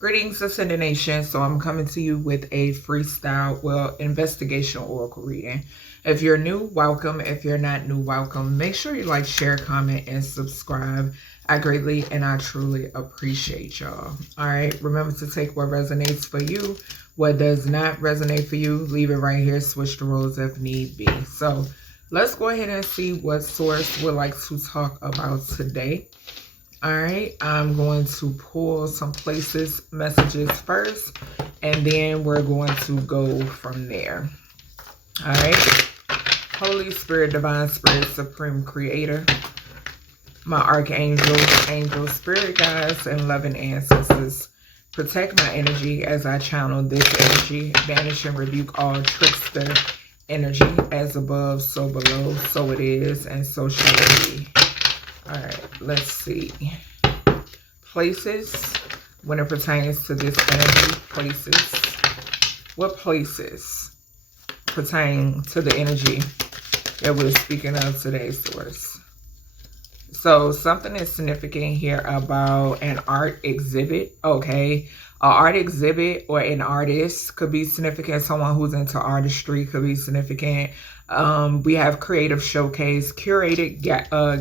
Greetings, Ascended Nation. So I'm coming to you with a freestyle, investigation oracle reading. If you're new, welcome. If you're not new, welcome. Make sure you like, share, comment, and subscribe. I greatly and I truly appreciate y'all. All right. Remember to take what resonates for you. What does not resonate for you, leave it right here. Switch the roles if need be. So let's go ahead and see what source would like to talk about today. All right, I'm going to pull some places, messages first, and then we're going to go from there. All right, Holy Spirit, Divine Spirit, Supreme Creator, my archangels, angels, spirit guides, and loving ancestors, protect my energy as I channel this energy, banish and rebuke all trickster energy, as above, so below, so it is, and so shall it be. All right, let's see. Places, when it pertains to this energy, places. What places pertain to the energy that we're speaking of today, source? So something is significant here about an art exhibit, okay? An art exhibit or an artist could be significant. Someone who's into artistry could be significant. We have creative showcase, curated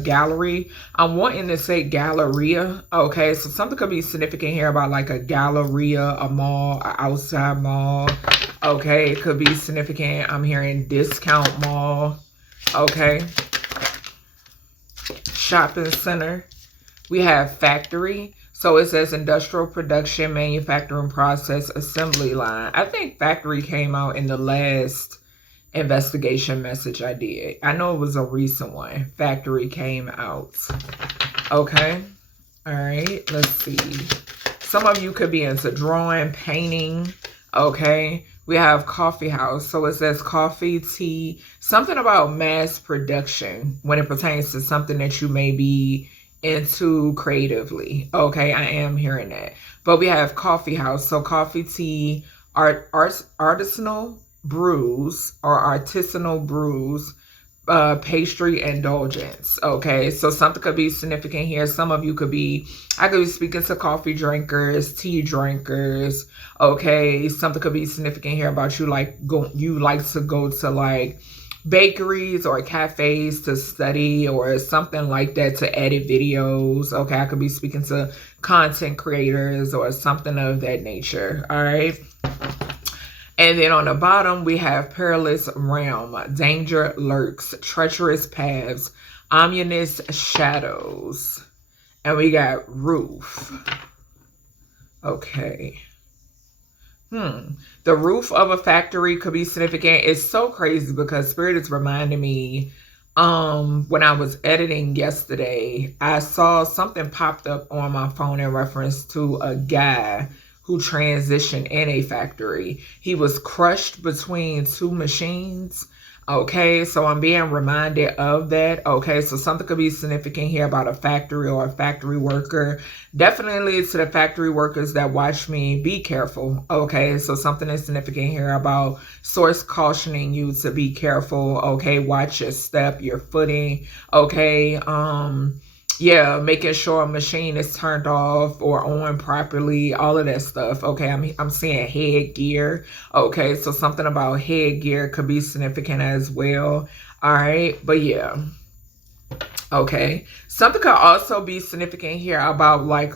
gallery. I'm wanting to say galleria, okay? So something could be significant here about like a galleria, a mall, an outside mall, okay? It could be significant. I'm hearing discount mall, okay? Shopping center. We have factory. So it says industrial production, manufacturing process, assembly line. I think factory came out in the last investigation message I did. I know it was a recent one. Factory came out. Okay. All right. Let's see. Some of you could be into drawing, painting. Okay. We have coffee house. So it says coffee, tea, something about mass production when it pertains to something that you may be into creatively. Okay, I am hearing that. But we have coffee house. So coffee, tea, artisanal brews or artisanal brews, pastry indulgence. Okay, so something could be significant here. Some of you could be, I could be speaking to coffee drinkers, tea drinkers. Okay, something could be significant here about you like to go to like bakeries or cafes to study or something like that, to edit videos. Okay, I could be speaking to content creators or something of that nature. All right. And then on the bottom, we have perilous realm, danger lurks, treacherous paths, ominous shadows. And we got roof. Okay. The roof of a factory could be significant. It's so crazy because Spirit is reminding me, when I was editing yesterday, I saw something popped up on my phone in reference to a guy who transitioned in a factory. He was crushed between two machines. Okay, so I'm being reminded of that. Okay, so something could be significant here about a factory or a factory worker. Definitely to the factory workers that watch me, be careful. Okay, so something is significant here about source cautioning you to be careful. Okay, watch your step, your footing. Okay, yeah, making sure a machine is turned off or on properly, all of that stuff. Okay, I'm seeing headgear. Okay, so something about headgear could be significant as well. All right, but yeah. Okay, something could also be significant here about like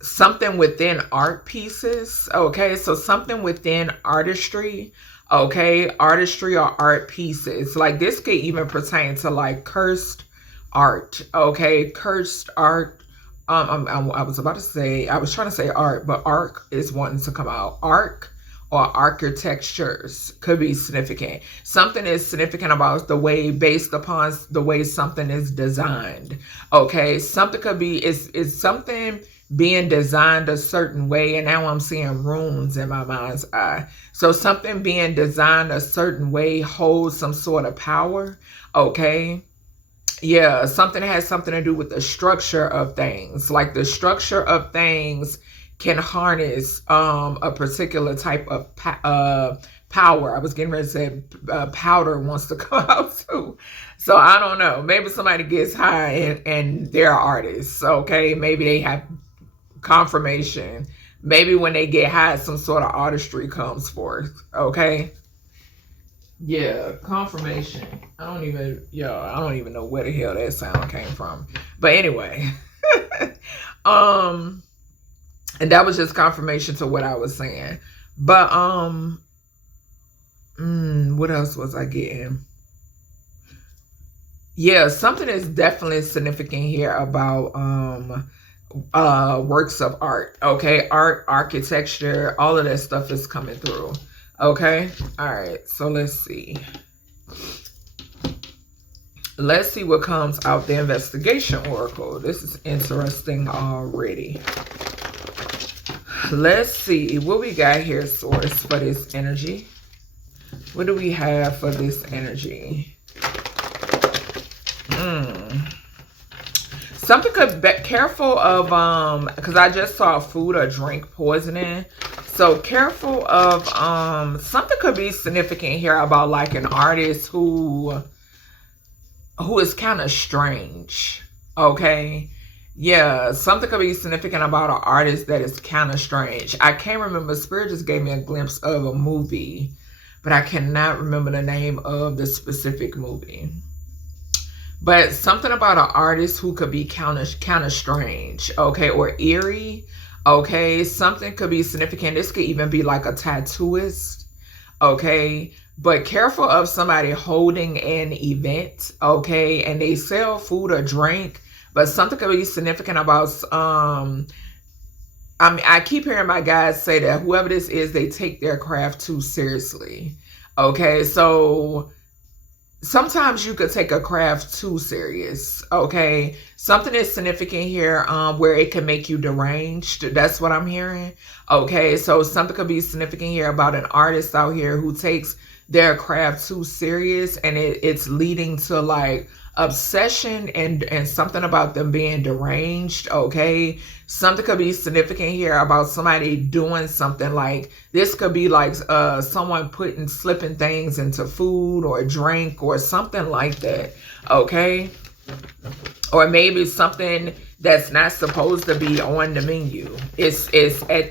something within art pieces. Okay, so something within artistry. Okay, artistry or art pieces. Like this could even pertain to like cursed art. Okay, cursed art. I was about to say, I was trying to say art, but arc is wanting to come out. Arc or architectures could be significant. Something is significant about the way, based upon the way something is designed. Okay, something could be, is something being designed a certain way, and now I'm seeing runes in my mind's eye. So something being designed a certain way holds some sort of power. Okay. Yeah, something has something to do with the structure of things. Like the structure of things can harness a particular type of power. I was getting ready to say powder wants to come out too. So I don't know. Maybe somebody gets high and they're artists. Okay, maybe they have confirmation. Maybe when they get high, some sort of artistry comes forth. Okay. Yeah, confirmation. I don't even know where the hell that sound came from. But anyway. And that was just confirmation to what I was saying. But what else was I getting? Yeah, something is definitely significant here about works of art. Okay, art, architecture, all of that stuff is coming through. Okay, all right, so let's see. Let's see what comes out the investigation oracle. This is interesting already. Let's see what we got here, source, for this energy. What do we have for this energy? Something could be careful of, because I just saw food or drink poisoning. So careful of, something could be significant here about like an artist who is kind of strange. Okay. Yeah, something could be significant about an artist that is kind of strange. I can't remember. Spirit just gave me a glimpse of a movie, but I cannot remember the name of the specific movie. But something about an artist who could be kind of strange, okay, or eerie, okay. Something could be significant. This could even be like a tattooist, okay. But careful of somebody holding an event, okay, and they sell food or drink. But something could be significant about, I keep hearing my guys say that whoever this is, they take their craft too seriously. Okay, so sometimes you could take a craft too serious. Okay, something is significant here where it can make you deranged. That's what I'm hearing. Okay, so something could be significant here about an artist out here who takes their craft too serious, and it's leading to like obsession and something about them being deranged. Okay, something could be significant here about somebody doing something like this. Could be like someone slipping things into food or drink or something like that. Okay, or maybe something that's not supposed to be on the menu. It's at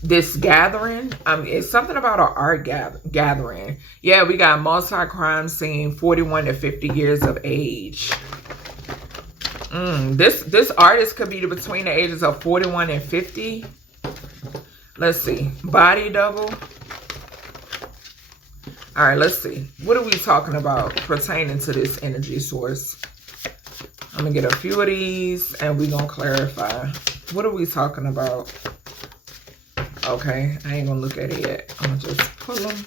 this gathering. It's something about an art gathering. Yeah, we got multi-crime scene, 41 to 50 years of age. This artist could be between the ages of 41 and 50. Let's see. Body double. All right, let's see. What are we talking about pertaining to this energy source? I'm gonna get a few of these and we're gonna clarify. What are we talking about? Okay, I ain't gonna look at it yet. I'm gonna just pull them.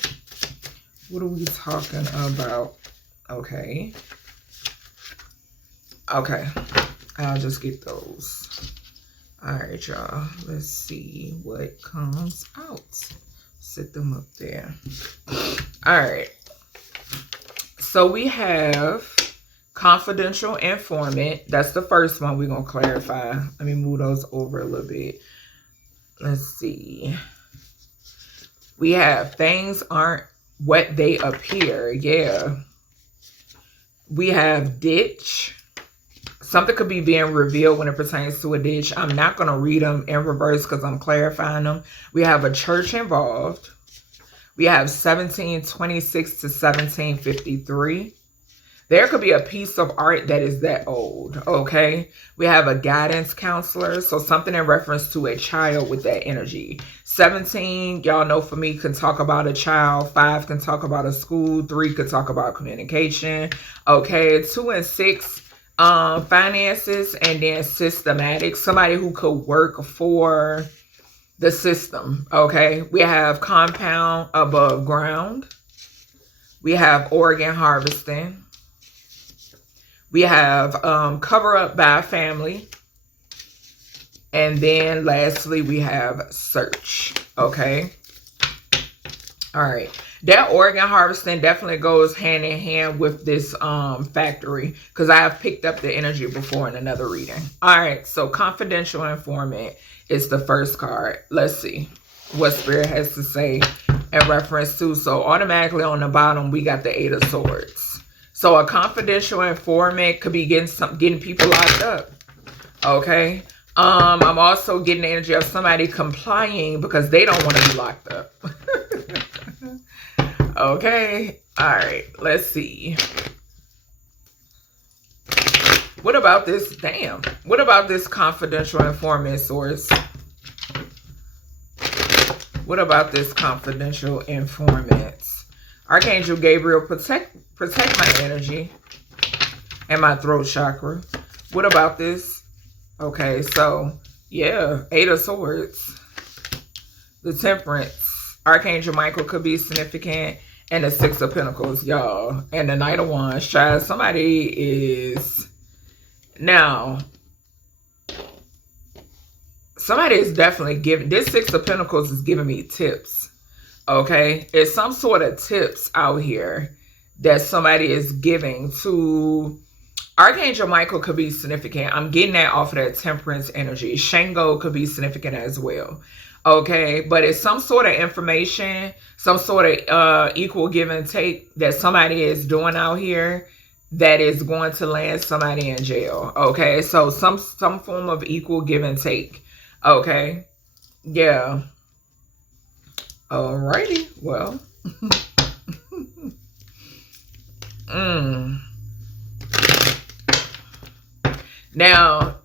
What are we talking about? Okay. Okay, I'll just get those. All right, y'all. Let's see what comes out. Set them up there. All right. So we have confidential informant. That's the first one we're gonna clarify. Let me move those over a little bit. Let's see. We have things aren't what they appear. Yeah. We have ditch. Something could be being revealed when it pertains to a ditch. I'm not going to read them in reverse because I'm clarifying them. We have a church involved. We have 1726 to 1753. There could be a piece of art that is that old, okay? We have a guidance counselor, so something in reference to a child with that energy. 17, y'all know for me, can talk about a child. 5 can talk about a school. 3 could talk about communication, okay? 2 and 6, finances, and then systematic. Somebody who could work for the system, okay? We have compound above ground. We have organ harvesting. We have cover up by family. And then lastly, we have search. Okay. All right. That organ harvesting definitely goes hand in hand with this factory, because I have picked up the energy before in another reading. All right. So confidential informant is the first card. Let's see what Spirit has to say in reference to. So automatically on the bottom, we got the 8 of Swords. So a confidential informant could be getting people locked up. Okay. I'm also getting the energy of somebody complying because they don't want to be locked up. Okay. All right. Let's see. What about this? Damn. What about this confidential informant source? What about this confidential informant? Archangel Gabriel, protect my energy and my throat chakra. What about this? Okay, so yeah, 8 of Swords, the Temperance, Archangel Michael could be significant, and the 6 of Pentacles, y'all, and the Knight of Wands. Child, somebody is now. Somebody is definitely giving, this 6 of Pentacles is giving me tips, okay? It's some sort of tips out here that somebody is giving to Archangel Michael could be significant. I'm getting that off of that Temperance energy. Shango could be significant as well, okay? But it's some sort of information, some sort of equal give and take that somebody is doing out here that is going to land somebody in jail, okay? So some form of equal give and take. Okay. Yeah. Alrighty. Well. Now,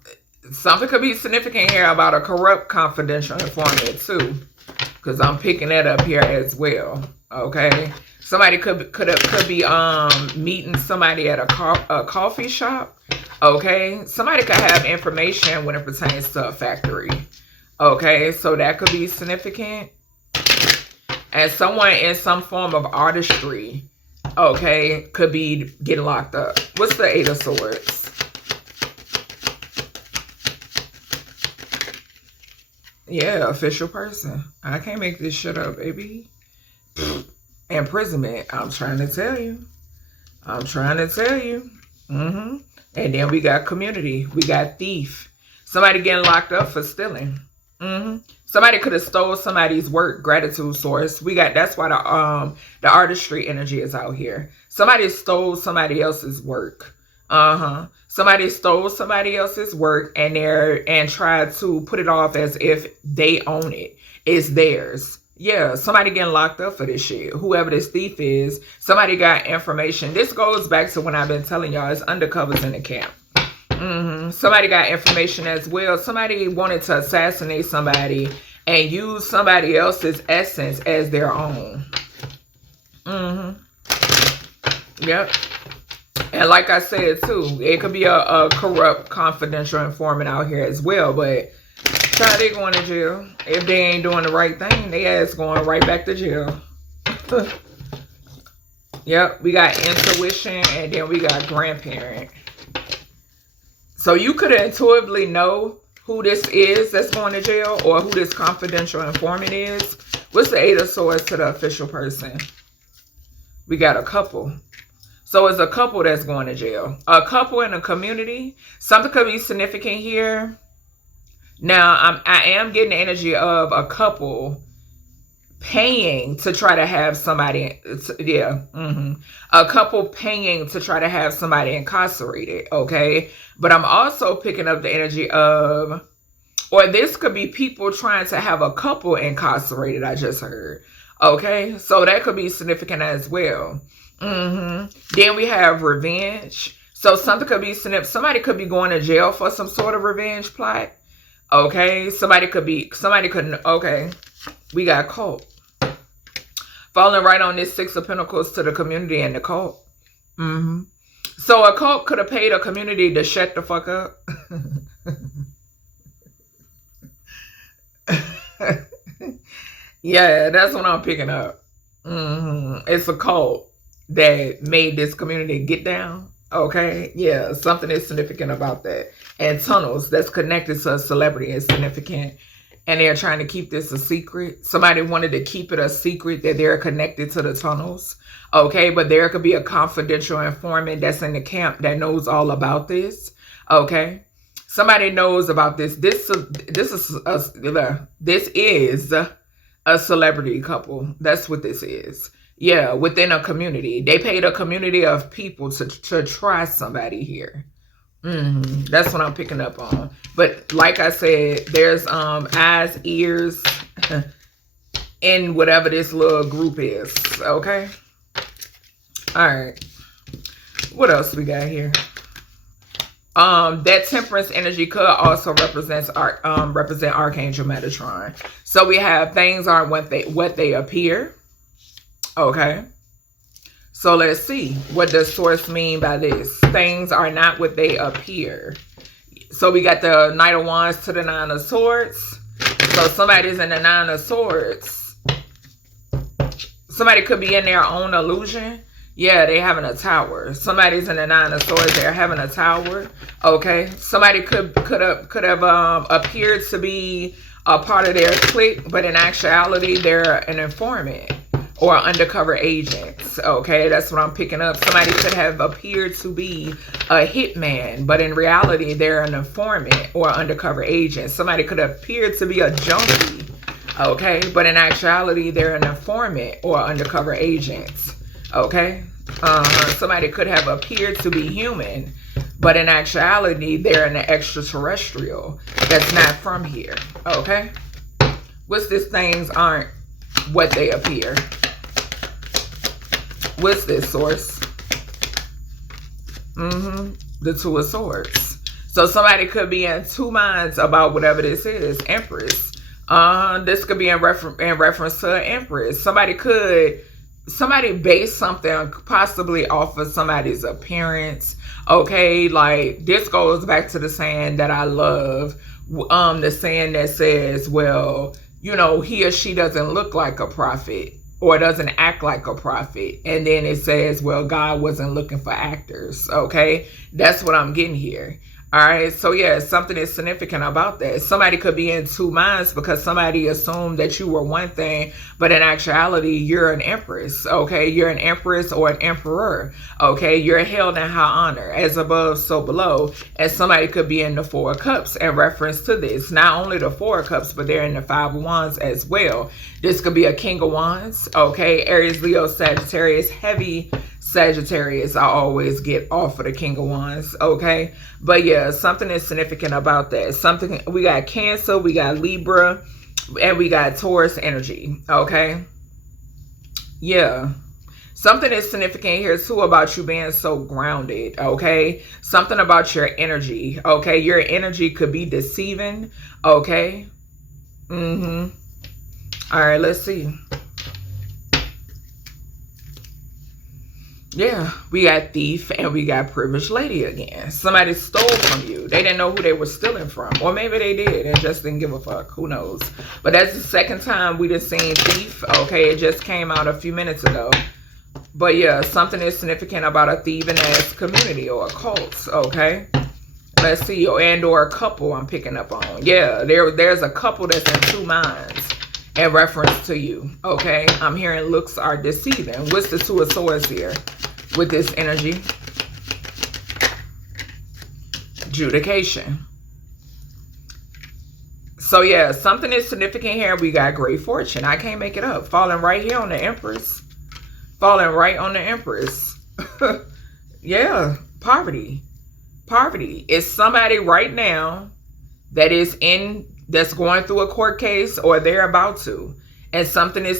something could be significant here about a corrupt confidential informant too, because I'm picking that up here as well. Okay. Somebody could be meeting somebody at a coffee shop. Okay, somebody could have information when it pertains to a factory. Okay, so that could be significant. And someone in some form of artistry, okay, could be getting locked up. What's the 8 of Swords? Yeah, official person. I can't make this shit up, baby. Imprisonment. I'm trying to tell you. I'm trying to tell you. And then we got community. We got thief. Somebody getting locked up for stealing. Somebody could have stole somebody's work. Gratitude source. We got, that's why the artistry energy is out here. Somebody stole somebody else's work. Somebody stole somebody else's work and tried to put it off as if they own it. It's theirs. Yeah, somebody getting locked up for this shit. Whoever this thief is, somebody got information. This goes back to when I've been telling y'all, it's undercovers in the camp. Somebody got information as well. Somebody wanted to assassinate somebody and use somebody else's essence as their own. Yep. And like I said too, it could be a corrupt confidential informant out here as well, but child, they going to jail. If they ain't doing the right thing, they ass going right back to jail. Yep, we got intuition and then we got grandparent. So you could intuitively know who this is that's going to jail or who this confidential informant is. What's the 8 of Swords to the official person? We got a couple. So it's a couple that's going to jail. A couple in a community. Something could be significant here. Now, I am getting the energy of a couple paying to try to have somebody, a couple paying to try to have somebody incarcerated, okay? But I'm also picking up the energy of, or this could be people trying to have a couple incarcerated, I just heard, okay? So that could be significant as well. Then we have revenge. So something could be significant. Somebody could be going to jail for some sort of revenge plot. Okay, somebody couldn't, okay, we got cult. Falling right on this 6 of Pentacles to the community and the cult. So a cult could have paid a community to shut the fuck up. Yeah, that's what I'm picking up. It's a cult that made this community get down. Okay, yeah, something is significant about that. And tunnels that's connected to a celebrity is significant. And they're trying to keep this a secret. Somebody wanted to keep it a secret that they're connected to the tunnels. Okay, but there could be a confidential informant that's in the camp that knows all about this. Okay, somebody knows about this. This is a celebrity couple. That's what this is. Yeah, within a community. They paid a community of people to try somebody here. That's what I'm picking up on. But like I said, there's eyes, ears in whatever this little group is. Okay. All right. What else we got here? That temperance energy could also represent Archangel Metatron. So we have things aren't what they appear. Okay. So let's see. What does Source mean by this? Things are not what they appear. So we got the Knight of Wands to the Nine of Swords. So somebody's in the Nine of Swords. Somebody could be in their own illusion. Yeah, they having a tower. Somebody's in the Nine of Swords. They're having a tower. Okay. Somebody could have appeared to be a part of their clique, but in actuality, they're an informant or undercover agent. Okay, that's what I'm picking up. Somebody could have appeared to be a hitman, but in reality, they're an informant or undercover agent. Somebody could have appeared to be a junkie. Okay, but in actuality, they're an informant or undercover agent. Okay, somebody could have appeared to be human, but in actuality, they're an extraterrestrial that's not from here. Okay, what's this? Things aren't what they appear. What's this, Source? The Two of Swords. So somebody could be in two minds about whatever this is. Empress. This could be in reference to an Empress. Somebody base something possibly off of somebody's appearance. Okay, like this goes back to the saying that I love. The saying that says, well, you know, he or she doesn't look like a prophet or doesn't act like a prophet. And then it says, well, God wasn't looking for actors. Okay, that's what I'm getting here. All right, so yeah, something is significant about that. Somebody could be in two minds because somebody assumed that you were one thing, but in actuality, you're an empress, okay? You're an empress or an emperor, okay? You're held in high honor, as above, so below, and somebody could be in the Four of Cups in reference to this. Not only the Four of Cups, but they're in the Five of Wands as well. This could be a King of Wands, okay? Aries, Leo, Sagittarius, heavy Sagittarius, I always get off of the King of Wands, okay? But yeah, something is significant about that. Something, we got Cancer, we got Libra, and we got Taurus energy, okay? Yeah. Something is significant here too about you being so grounded, okay? Something about your energy, okay? Your energy could be deceiving, okay? All right, let's see. Yeah, we got Thief and we got Privileged Lady again. Somebody stole from you. They didn't know who they were stealing from. Or maybe they did and just didn't give a fuck. Who knows? But that's the second time we done seen Thief. Okay, it just came out a few minutes ago. But yeah, something is significant about a thieving ass community or a cult. Okay, let's see. And or a couple I'm picking up on. Yeah, there's a couple that's in two minds in reference to you. Okay, I'm hearing looks are deceiving. What's the Two of Swords here? With this energy, adjudication. So yeah, something is significant here. We got great fortune. I can't make it up. Falling right here on the Empress. Falling right on the Empress. Yeah, poverty. Poverty. It's somebody right now that is that's going through a court case or they're about to. And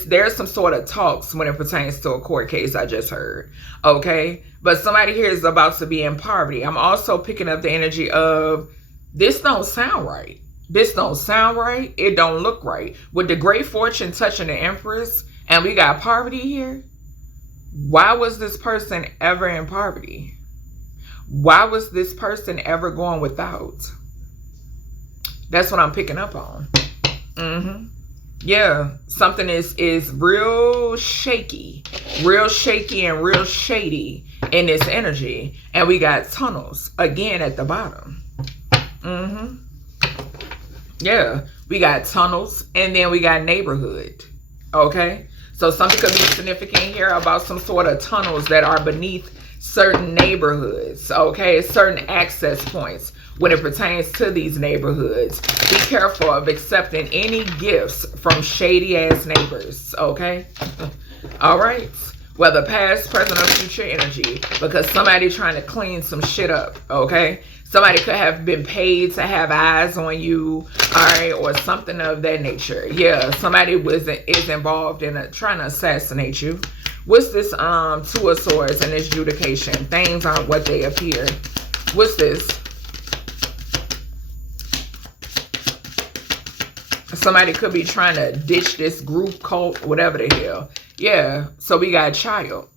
there's some sort of talks when it pertains to a court case I just heard. Okay. But somebody here is about to be in poverty. I'm also picking up the energy of this don't sound right. This don't sound right. It don't look right. With the great fortune touching the Empress and we got poverty here. Why was this person ever in poverty? Why was this person ever going without? That's what I'm picking up on. Yeah, something is real shaky and real shady in this energy. And we got tunnels again at the bottom. Yeah, we got tunnels and then we got neighborhood. Okay, so something could be significant here about some sort of tunnels that are beneath certain neighborhoods. Okay, certain access points. When it pertains to these neighborhoods, be careful of accepting any gifts from shady ass neighbors, okay? All right, whether past, present, or future energy, because somebody trying to clean some shit up, okay? Somebody could have been paid to have eyes on you, all right, or something of that nature. Yeah, somebody is involved in trying to assassinate you. What's this Two of Swords and this adjudication? Things aren't what they appear. What's this? Somebody could be trying to ditch this group, cult, whatever the hell. Yeah, so we got child.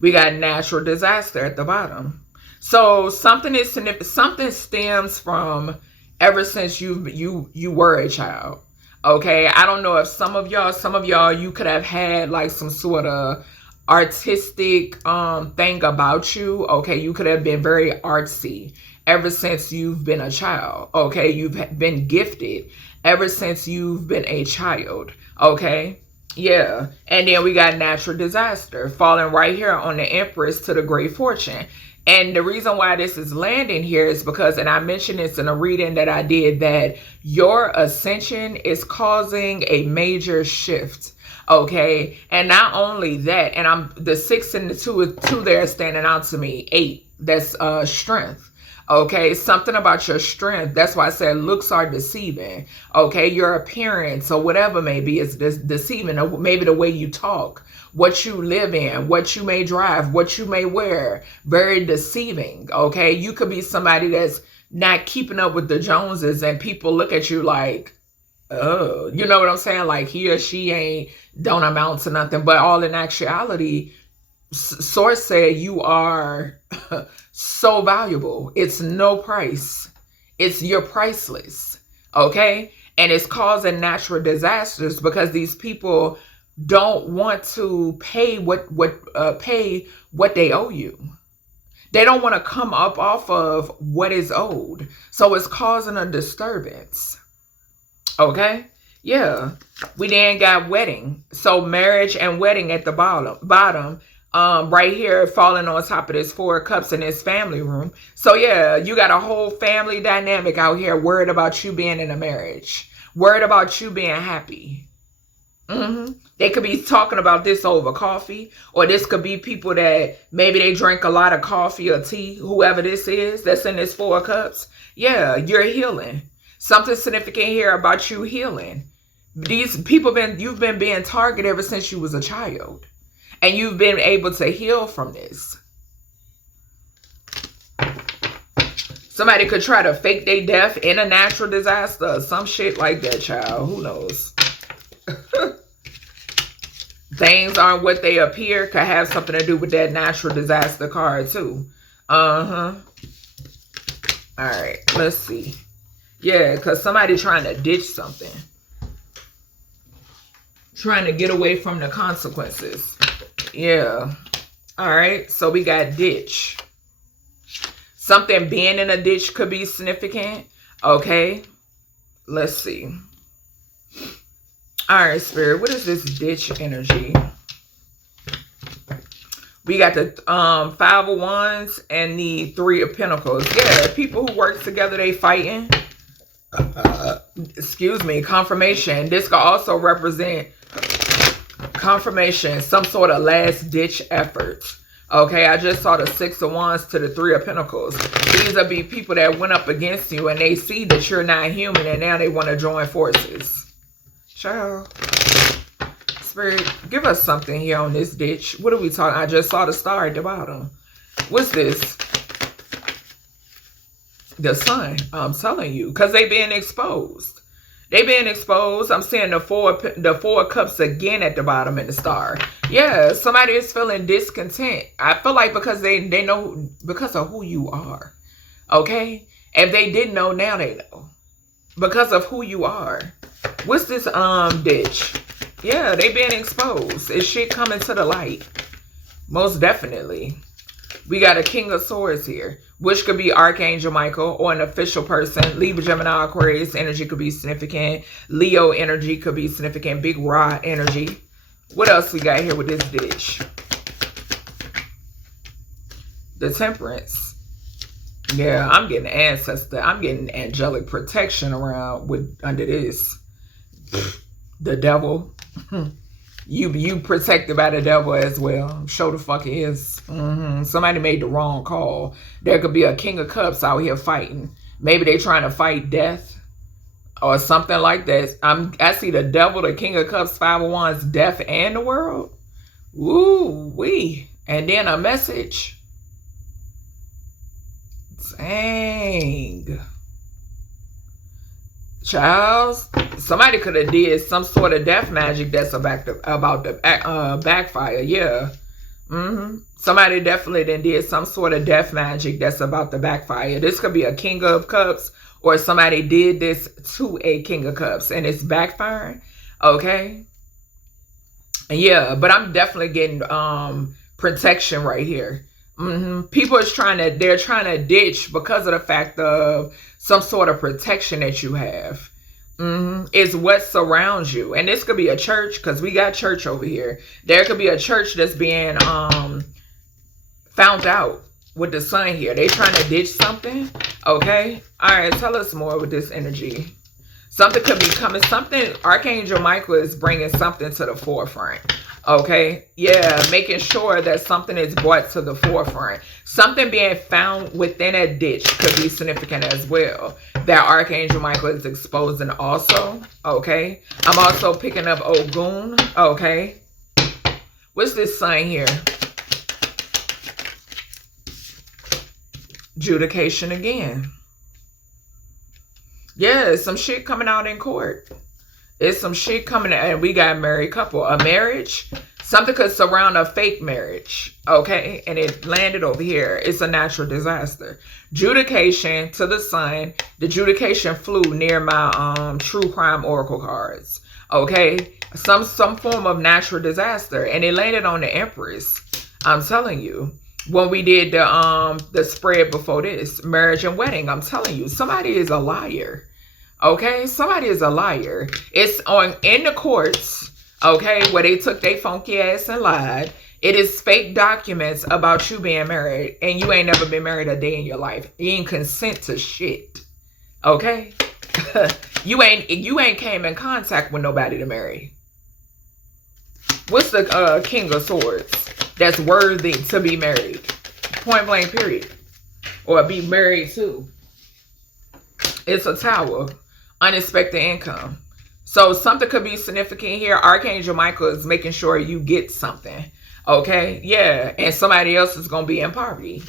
We got natural disaster at the bottom. So something is significant. Something stems from ever since you were a child. Okay, I don't know if some of y'all, you could have had like some sort of artistic thing about you. Okay, you could have been very artsy ever since you've been a child. Okay, you've been gifted ever since you've been a child. Okay. Yeah, and then we got natural disaster falling right here on the Empress to the Great Fortune. And the reason why this is landing here is because, and I mentioned this in a reading that I did, that your ascension is causing a major shift. Okay, and not only that, and I'm the 6 and the 2 there standing out to me. 8, that's strength. Okay, something about your strength. That's why I said looks are deceiving. Okay, your appearance or whatever may be is deceiving. Or maybe the way you talk, what you live in, what you may drive, what you may wear. Very deceiving. Okay, you could be somebody that's not keeping up with the Joneses and people look at you like, oh, you know what I'm saying? Like he or she don't amount to nothing. But all in actuality, Source said you are so valuable. It's no price. You're priceless. Okay? And it's causing natural disasters because these people don't want to pay what they owe you. They don't want to come up off of what is owed. So it's causing a disturbance. Okay? Yeah. We then got wedding. So marriage and wedding at the bottom. Right here falling on top of this 4 of Cups in this family room. So yeah, you got a whole family dynamic out here worried about you being in a marriage, worried about you being happy. They could be talking about this over coffee, or this could be people that maybe they drink a lot of coffee or tea, whoever this is that's in this 4 of Cups. Yeah, you're healing. Something significant here about you healing. These people you've been being targeted ever since you was a child. And you've been able to heal from this. Somebody could try to fake their death in a natural disaster or some shit like that, child. Who knows? Things aren't what they appear. Could have something to do with that natural disaster card too. All right, let's see. Yeah, because somebody trying to ditch something. Trying to get away from the consequences. Yeah. All right. So we got ditch. Something being in a ditch could be significant. Okay. Let's see. All right, Spirit. What is this ditch energy? We got the 5 of Wands and the 3 of Pentacles. Yeah. People who work together, they fighting. Excuse me. Confirmation. This could also represent confirmation, some sort of last ditch effort. Okay, I just saw the 6 of Wands to the 3 of Pentacles. These will be people that went up against you and they see that you're not human and now they want to join forces. Child. Spirit, give us something here on this ditch. What are we talking? I just saw the star at the bottom. What's this? The sun. I'm telling you, because they being exposed. They being exposed. I'm seeing the 4 of Cups again at the bottom in the star. Yeah, somebody is feeling discontent. I feel like because they know because of who you are. Okay? If they didn't know, now they know. Because of who you are. What's this ditch? Yeah, they being exposed. Is shit coming to the light? Most definitely. We got a King of Swords here, which could be Archangel Michael or an official person. Libra, Gemini, Aquarius energy could be significant. Leo energy could be significant. Big Ra energy. What else we got here with this ditch? The Temperance. Yeah, I'm getting ancestor. I'm getting angelic protection around under this. The devil. You protected by the devil as well. Sure the fuck is. Somebody made the wrong call. There could be a King of Cups out here fighting. Maybe they trying to fight death or something like that. I see the devil, the King of Cups, 5 of Wands, death and the world. Woo wee. And then a message. Dang. Charles, somebody could have did some sort of death magic that's about the backfire. Yeah. Somebody definitely then did some sort of death magic that's about the backfire. This could be a King of Cups, or somebody did this to a King of Cups and it's backfiring. Okay. Yeah, but I'm definitely getting protection right here. People is they're trying to ditch because of the fact of some sort of protection that you have. Is what surrounds you. And this could be a church, because we got church over here. There could be a church that's being found out with the sun here. They trying to ditch something. Okay. All right. Tell us more with this energy. Something could be coming. Something, Archangel Michael is bringing something to the forefront. Okay. Yeah. Making sure that something is brought to the forefront. Something being found within a ditch could be significant as well. That Archangel Michael is exposing also. Okay. I'm also picking up Ogun. Okay. What's this sign here? Adjudication again. Yeah, some shit coming out in court. It's some shit coming out, and we got a married couple. A marriage, something could surround a fake marriage, okay? And it landed over here. It's a natural disaster. Adjudication to the sun. The adjudication flew near my true crime oracle cards, okay? Some form of natural disaster, and it landed on the Empress. I'm telling you. When we did the spread before this, marriage and wedding, I'm telling you, somebody is a liar. Okay, somebody is a liar. It's in the courts, okay, where they took their funky ass and lied. It is fake documents about you being married, and you ain't never been married a day in your life. You ain't consent to shit. Okay? you ain't came in contact with nobody to marry. What's the King of Swords that's worthy to be married? Point blank, period. Or be married to. It's a Tower. Unexpected income. So something could be significant here. Archangel Michael is making sure you get something. Okay? Yeah. And somebody else is going to be in poverty.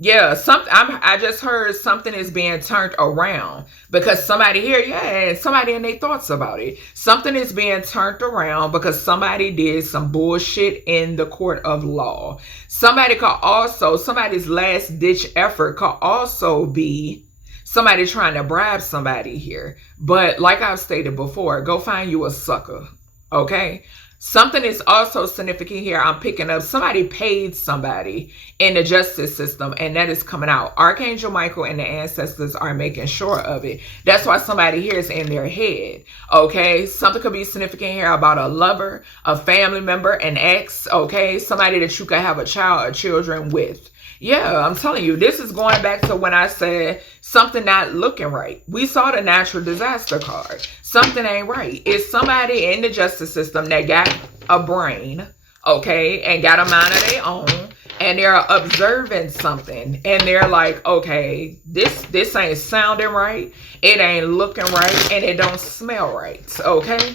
Yeah, I just heard something is being turned around because somebody here, and somebody in their thoughts about it. Something is being turned around because somebody did some bullshit in the court of law. Somebody's last ditch effort could also be somebody trying to bribe somebody here. But like I've stated before, go find you a sucker. Okay? Something is also significant here. I'm picking up somebody paid somebody in the justice system, and that is coming out. Archangel Michael and the ancestors are making sure of it. That's why somebody here is in their head. Okay, something could be significant here about a lover, a family member, an ex. Okay, somebody that you could have a child or children with. Yeah, I'm telling you, this is going back to when I said something not looking right. We saw the natural disaster card. Something ain't right. It's somebody in the justice system that got a brain, okay, and got a mind of their own, and they're observing something, and they're like, okay, this ain't sounding right, it ain't looking right, and it don't smell right, okay?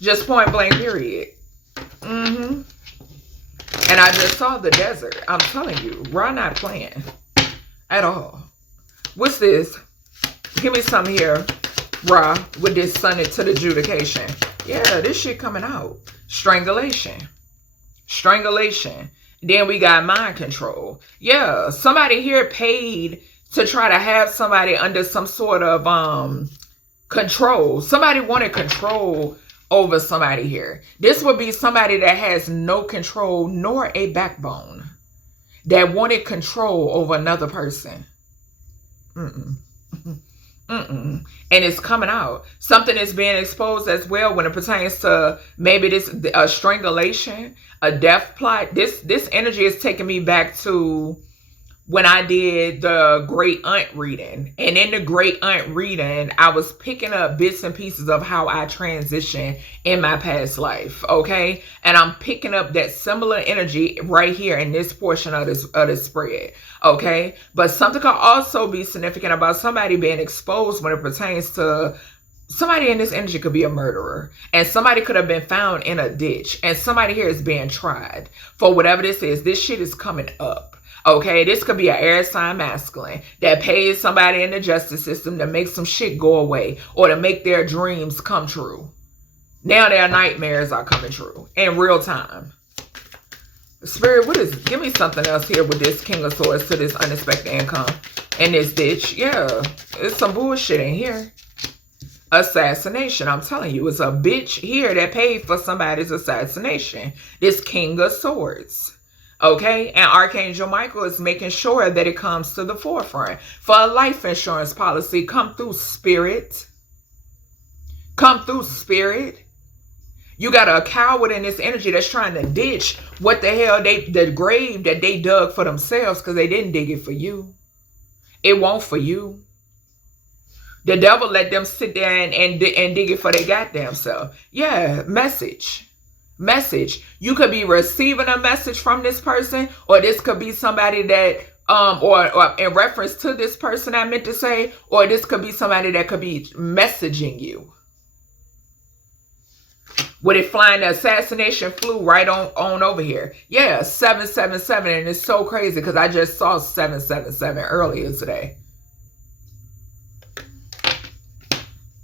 Just point blank, period. And I just saw the desert. I'm telling you, Ra not playing at all. What's this? Give me some here, Ra, with this sun to the adjudication. Yeah, this shit coming out. Strangulation. Strangulation. Then we got mind control. Yeah, somebody here paid to try to have somebody under some sort of control. Somebody wanted control over somebody here. This would be somebody that has no control nor a backbone, that wanted control over another person. And it's coming out. Something is being exposed as well when it pertains to maybe a strangulation, a death plot. This energy is taking me back to when I did the great aunt reading. And in the great aunt reading, I was picking up bits and pieces of how I transitioned in my past life. Okay. And I'm picking up that similar energy right here in this portion of this spread. Okay. But something could also be significant about somebody being exposed when it pertains to somebody in this energy. Could be a murderer, and somebody could have been found in a ditch, and somebody here is being tried for whatever this is. This shit is coming up. Okay, this could be an air sign masculine that pays somebody in the justice system to make some shit go away or to make their dreams come true. Now their nightmares are coming true in real time. Spirit, give me something else here with this King of Swords to this unexpected income in this ditch. Yeah, it's some bullshit in here. Assassination. I'm telling you, it's a bitch here that paid for somebody's assassination. This King of Swords. Okay, and Archangel Michael is making sure that it comes to the forefront. For a life insurance policy, come through, Spirit. Come through, Spirit. You got a coward in this energy that's trying to ditch what the hell the grave that they dug for themselves, because they didn't dig it for you. It won't for you. The devil let them sit there and dig it for their goddamn self. Yeah, message. You could be receiving a message from this person, or this could be somebody that or in reference to this person I meant to say, or this could be somebody that could be messaging you. With it flying, the assassination flew right on over here. Yeah, 777, and it's so crazy because I just saw 777 earlier today.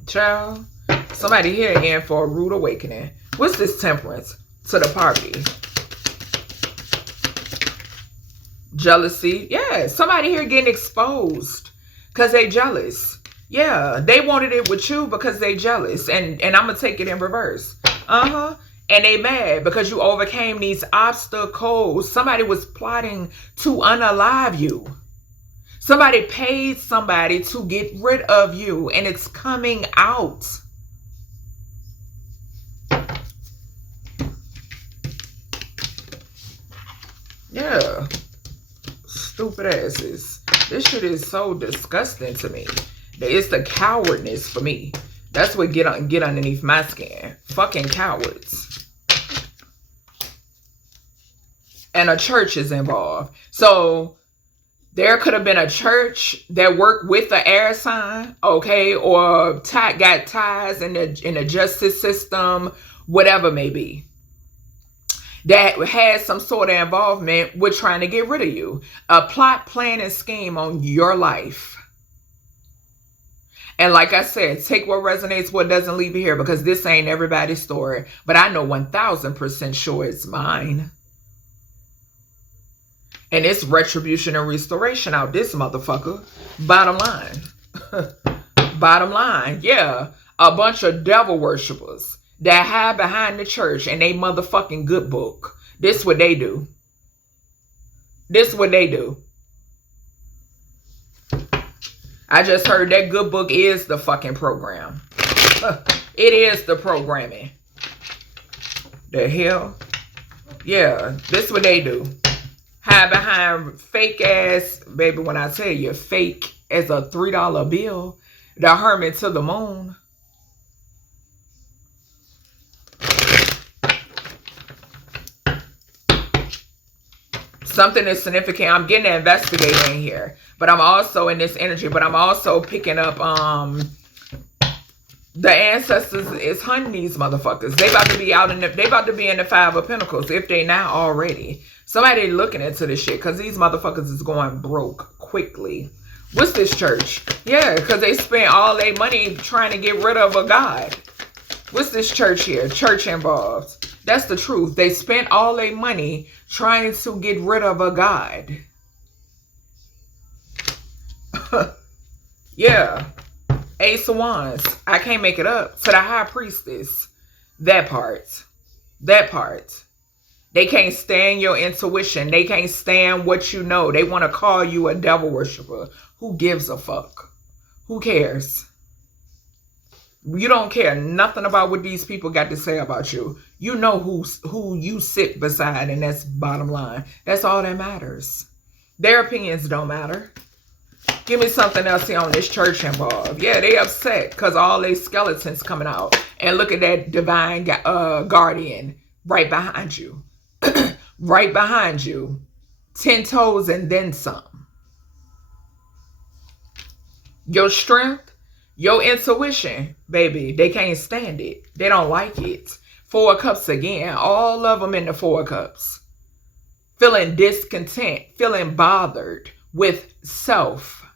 Child, somebody here in for a rude awakening. What's this Temperance to the party? Jealousy. Yeah, somebody here getting exposed because they jealous. Yeah, they wanted it with you because they jealous. And I'm going to take it in reverse. And they mad because you overcame these obstacles. Somebody was plotting to unalive you. Somebody paid somebody to get rid of you, and it's coming out. Yeah. Stupid asses. This shit is so disgusting to me. It's the cowardness for me. That's what get underneath my skin. Fucking cowards. And a church is involved. So there could have been a church that worked with the air sign, okay, or got ties in the justice system, whatever may be, that has some sort of involvement with trying to get rid of you. A plot, plan, and scheme on your life. And like I said, take what resonates, what doesn't, leave it here, because this ain't everybody's story. But I know 1000% sure it's mine. And it's retribution and restoration out this motherfucker. Bottom line. Bottom line. Yeah. A bunch of devil worshippers that hide behind the church and they motherfucking good book. This what they do. This what they do. I just heard that good book is the fucking program. It is the programming. The hell? Yeah. This what they do. Hide behind fake ass, baby, when I tell you, fake as a $3 bill. The hermit to the moon. Something is significant. I'm getting an investigator in here. But I'm also in this energy. But I'm also picking up the ancestors is hunting these motherfuckers. They about to be out in the, they about to be in the Five of Pentacles if they not already. Somebody looking into this shit because these motherfuckers is going broke quickly. What's this church? Yeah, because they spent all their money trying to get rid of a god. What's this church here? Church involved. That's the truth. They spent all their money trying to get rid of a god. Yeah. Ace of Wands. I can't make it up. To the High Priestess. That part. That part. They can't stand your intuition. They can't stand what you know. They want to call you a devil worshiper. Who gives a fuck? Who cares? You don't care nothing about what these people got to say about you. You know who you sit beside, and that's bottom line. That's all that matters. Their opinions don't matter. Give me something else here on this church involved. Yeah, they upset because all these skeletons coming out. And look at that divine guardian right behind you. Right behind you. 10 toes and then some. Your strength, your intuition, baby, they can't stand it. They don't like it. 4 of Cups again. All of them in the 4 of Cups. Feeling discontent, feeling bothered with self.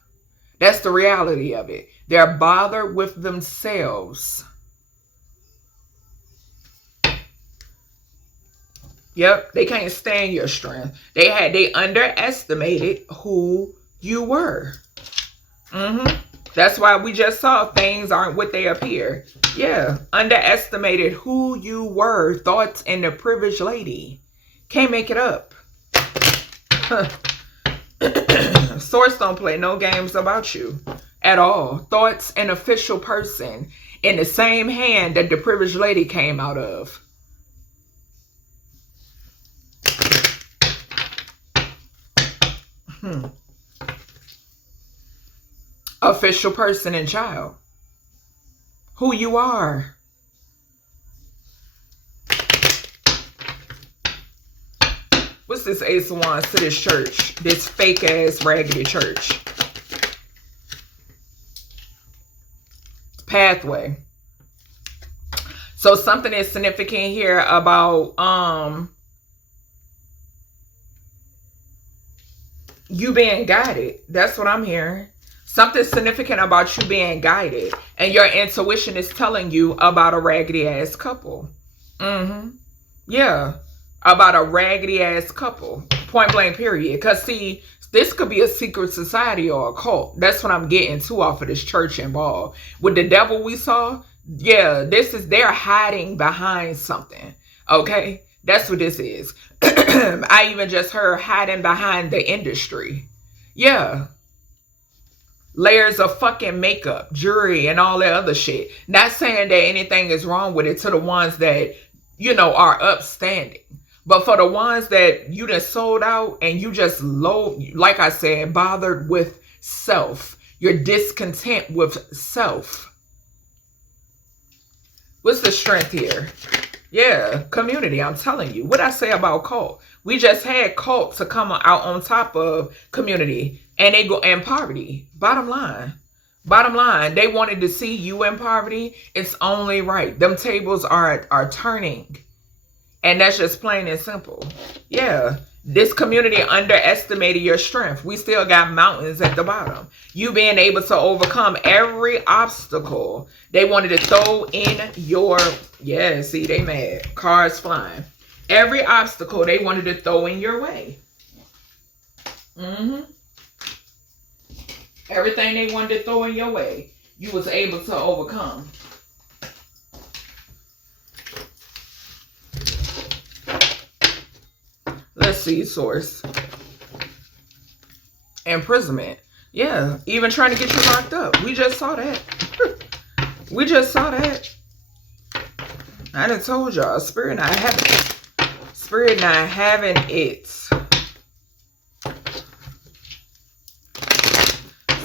That's the reality of it. They're bothered with themselves. Yep, they can't stand your strength. They underestimated who you were. That's why we just saw things aren't what they appear. Yeah, underestimated who you were. Thoughts in the privileged lady. Can't make it up. Source don't play no games about you at all. Thoughts an official person in the same hand that the privileged lady came out of. Official person and child. Who you are. What's this Ace of Wands to this church? This fake ass raggedy church. Pathway. So something is significant here about you being guided. That's what I'm hearing. Something significant about you being guided. And your intuition is telling you about a raggedy ass couple. Yeah. About a raggedy ass couple. Point blank period. Because see, this could be a secret society or a cult. That's what I'm getting to off of this church involved. With the devil we saw, yeah, they're hiding behind something. Okay? That's what this is. I even just heard hiding behind the industry. Yeah. Layers of fucking makeup, jewelry, and all that other shit. Not saying that anything is wrong with it to the ones that, you know, are upstanding. But for the ones that you done sold out and you just like I said, bothered with self. You're discontent with self. What's the strength here? Yeah, community, I'm telling you. What I say about cult? We just had cult to come out on top of community. And they go in poverty. Bottom line. Bottom line, they wanted to see you in poverty. It's only right. Them tables are turning. And that's just plain and simple. Yeah. This community underestimated your strength. We still got mountains at the bottom. You being able to overcome every obstacle they wanted to throw in your... Yeah, see, they mad. Cars flying. Every obstacle they wanted to throw in your way. Everything they wanted to throw in your way, you was able to overcome. Let's see, source. Imprisonment. Yeah, even trying to get you locked up. We just saw that. We just saw that. I done told y'all, spirit not having it. Spirit not having it.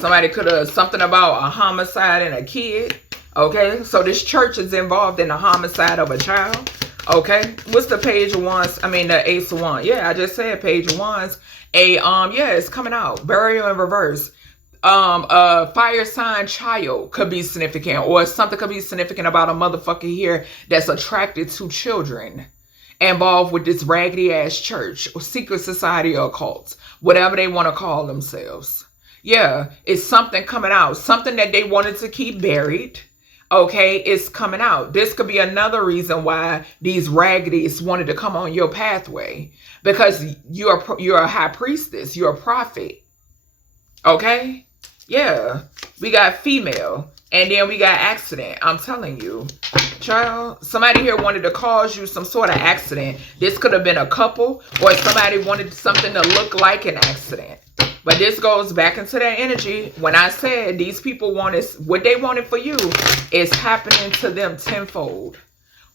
Somebody could have something about a homicide and a kid. Okay, so this church is involved in the homicide of a child. Okay, what's the Page of Wands? I mean, the Ace of Wands. Yeah, I just said Page of Wands. Yeah, it's coming out. Burial in reverse. A fire sign child could be significant, or something could be significant about a motherfucker here that's attracted to children involved with this raggedy ass church or secret society or cults, whatever they want to call themselves. Yeah, it's something coming out, something that they wanted to keep buried. Okay, it's coming out. This could be another reason why these raggedies wanted to come on your pathway, because you're a high priestess, you're a prophet. Okay, yeah, we got female, and then we got accident. I'm telling you, child, somebody here wanted to cause you some sort of accident. This could have been a couple, or somebody wanted something to look like an accident. But this goes back into that energy. When I said these people wanted, what they wanted for you is happening to them tenfold.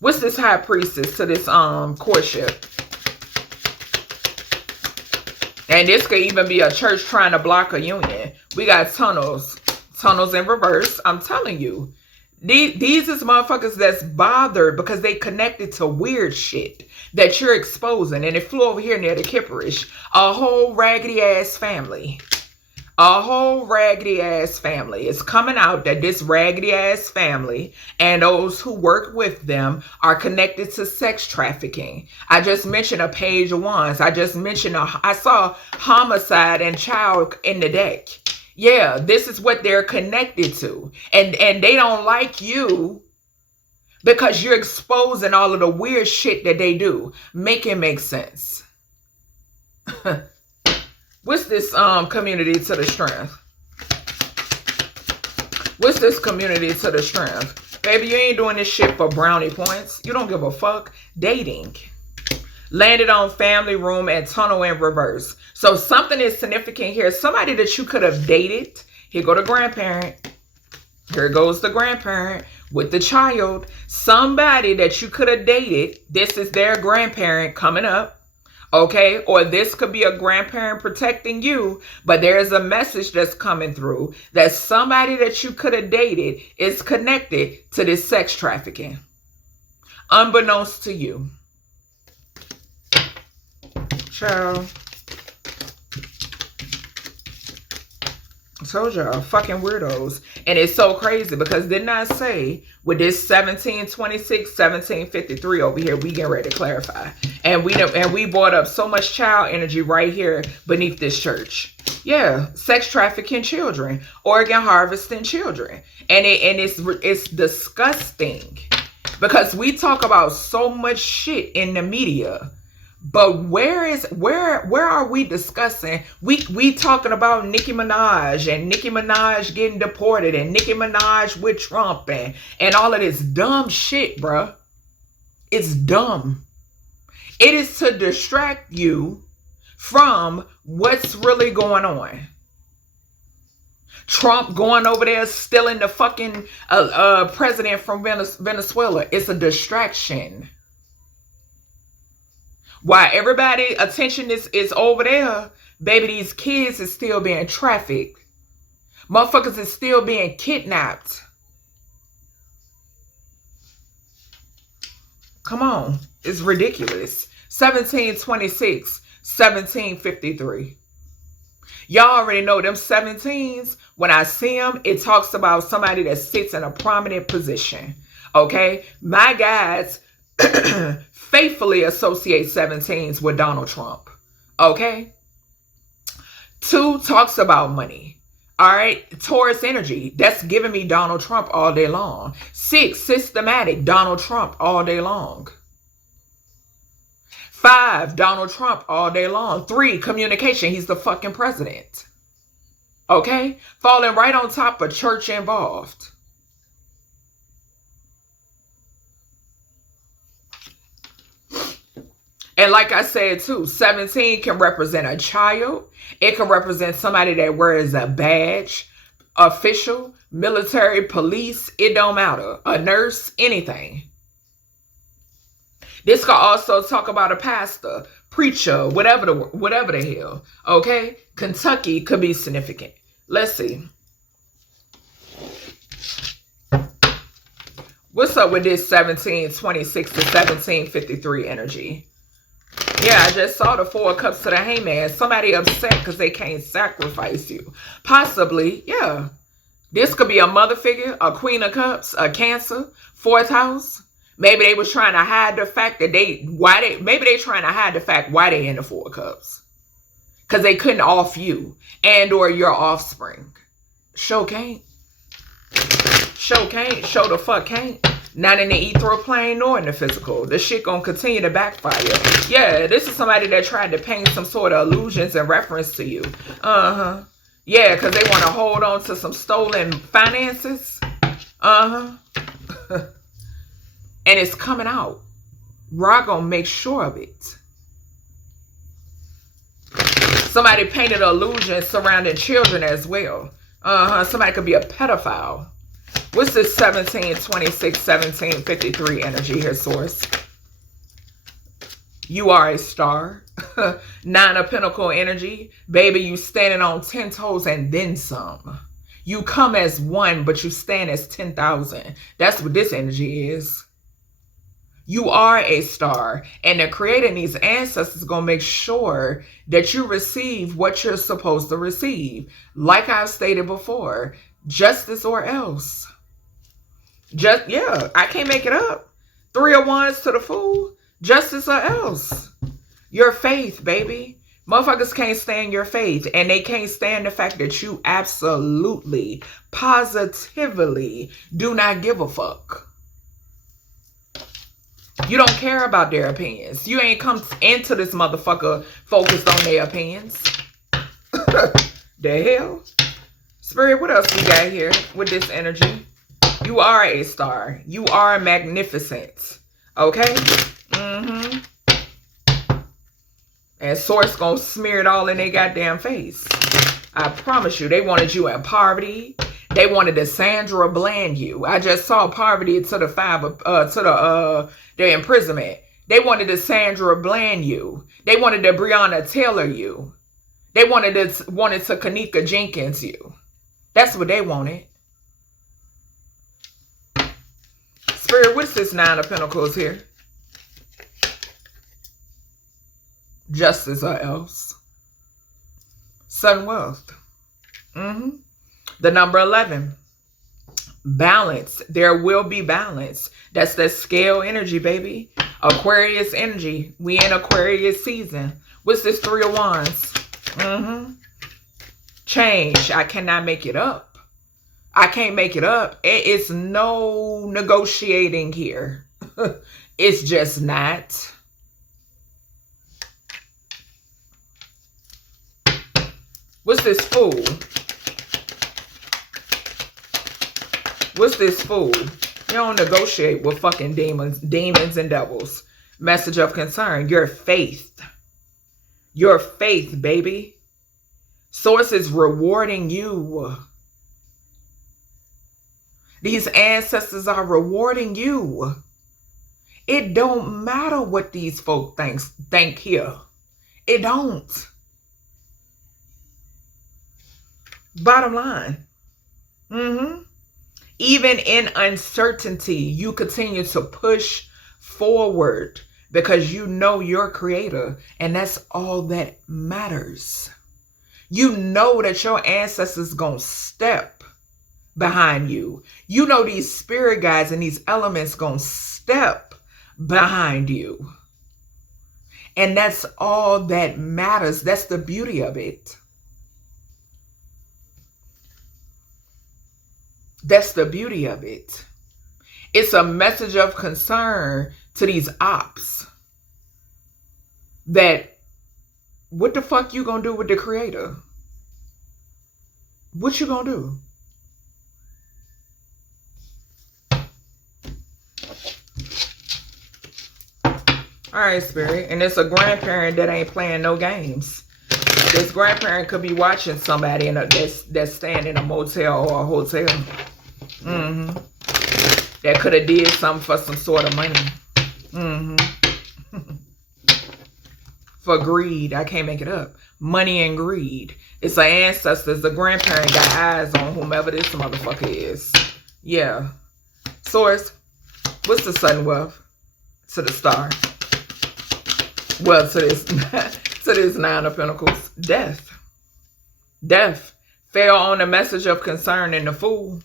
What's this high priestess to this courtship? And this could even be a church trying to block a union. We got tunnels. Tunnels in reverse. I'm telling you. These is motherfuckers that's bothered because they connected to weird shit that you're exposing. And it flew over here near the Kipperish. A whole raggedy ass family. A whole raggedy ass family. It's coming out that this raggedy ass family and those who work with them are connected to sex trafficking. I just mentioned a page of wands. I just mentioned I saw homicide and child in the deck. Yeah, this is what they're connected to. And they don't like you because you're exposing all of the weird shit that they do. Make it make sense. What's this community to the strength? What's this community to the strength? Baby, you ain't doing this shit for brownie points. You don't give a fuck. Dating. Landed on family room and tunnel in reverse. So something is significant here. Somebody that you could have dated. Here go the grandparent. Here goes the grandparent with the child. Somebody that you could have dated. This is their grandparent coming up. Okay? Or this could be a grandparent protecting you. But there's a message that's coming through that somebody that you could have dated is connected to this sex trafficking. Unbeknownst to you. Child. I told y'all, fucking weirdos. And it's so crazy because didn't I say with this 1726, 1753 over here, we get ready to clarify. And we brought up so much child energy right here beneath this church. Yeah, sex trafficking children, organ harvesting children. And it's disgusting because we talk about so much shit in the media. But where are we discussing? We talking about Nicki Minaj and Nicki Minaj getting deported and Nicki Minaj with Trump and all of this dumb shit, bruh. It's dumb. It is to distract you from what's really going on. Trump going over there stealing the fucking president from Venezuela. It's a distraction. While everybody attention is over there, baby, these kids is still being trafficked. Motherfuckers is still being kidnapped. Come on. It's ridiculous. 1726, 1753. Y'all already know them 17s. When I see them, it talks about somebody that sits in a prominent position. Okay? My guys faithfully associate 17s with Donald Trump. Okay? 2 talks about money. All right? Taurus energy. That's giving me Donald Trump all day long. 6, systematic. Donald Trump all day long. 5, Donald Trump all day long. 3, communication. He's the fucking president. Okay? Falling right on top of church involved. And like I said too, 17 can represent a child. It can represent somebody that wears a badge, official, military, police. It don't matter. A nurse, anything. This could also talk about a pastor, preacher, whatever the hell. Okay? Kentucky could be significant. Let's see. What's up with this 1726 to 1753 energy? Yeah, I just saw the 4 of Cups to the Hangman. Somebody upset because they can't sacrifice you. Possibly, yeah. This could be a mother figure, a Queen of Cups, a Cancer, 4th house. Maybe they was trying to hide the fact that maybe they trying to hide the fact why they in the 4 of Cups. Because they couldn't off you and or your offspring. Show can't. Show can't. Show the fuck can't. Not in the ethereal plane nor in the physical. This shit gonna continue to backfire. Yeah, this is somebody that tried to paint some sort of illusions in reference to you. Yeah, because they want to hold on to some stolen finances. And it's coming out. We're gonna make sure of it. Somebody painted an illusion surrounding children as well. Somebody could be a pedophile. What's this 1726, 1753 energy here, source? You are a star. Nine of Pentacle energy. Baby, you standing on 10 toes and then some. You come as one, but you stand as 10,000. That's what this energy is. You are a star. And the creator and these ancestors going to make sure that you receive what you're supposed to receive. Like I've stated before, justice or else. I can't make it up. 3 of Wands to the Fool. Justice or else. Your faith, baby. Motherfuckers can't stand your faith. And they can't stand the fact that you absolutely, positively do not give a fuck. You don't care about their opinions. You ain't come into this motherfucker focused on their opinions. The hell? Spirit, what else we got here with this energy? You are a star. You are magnificent. Okay? And Source gonna smear it all in their goddamn face. I promise you, they wanted you in poverty. They wanted to Sandra Bland you. I just saw poverty to the their imprisonment. They wanted to Sandra Bland you. They wanted to Breonna Taylor you. They wanted to Kanika Jenkins you. That's what they wanted. Spirit, what's this 9 of Pentacles here? Justice or else. Sudden wealth. The number 11. Balance. There will be balance. That's the scale energy, baby. Aquarius energy. We in Aquarius season. What's this 3 of Wands? Change. I cannot make it up. I can't make it up. It's no negotiating here. It's just not. What's this Fool? What's this Fool? You don't negotiate with fucking demons and devils. Message of concern. Your faith. Your faith, baby. Source is rewarding you. These ancestors are rewarding you. It don't matter what these folk think here. It don't. Bottom line. Even in uncertainty, you continue to push forward because you know your creator, and that's all that matters. You know that your ancestors gonna step behind you. You know these spirit guides and these elements gonna step behind you. And that's all that matters. That's the beauty of it. That's the beauty of it. It's a message of concern to these ops. That what the fuck you gonna do with the creator? What you gonna do? All right, Spirit. And it's a grandparent that ain't playing no games. This grandparent could be watching somebody that's staying in a motel or a hotel. That could have did something for some sort of money. For greed. I can't make it up. Money and greed. It's an ancestor. The grandparent got eyes on whomever this motherfucker is. Yeah. Source. What's the sudden wealth? To the star. Well, to this to this 9 of Pentacles. Death. Death. Fell on the message of concern in the Fool.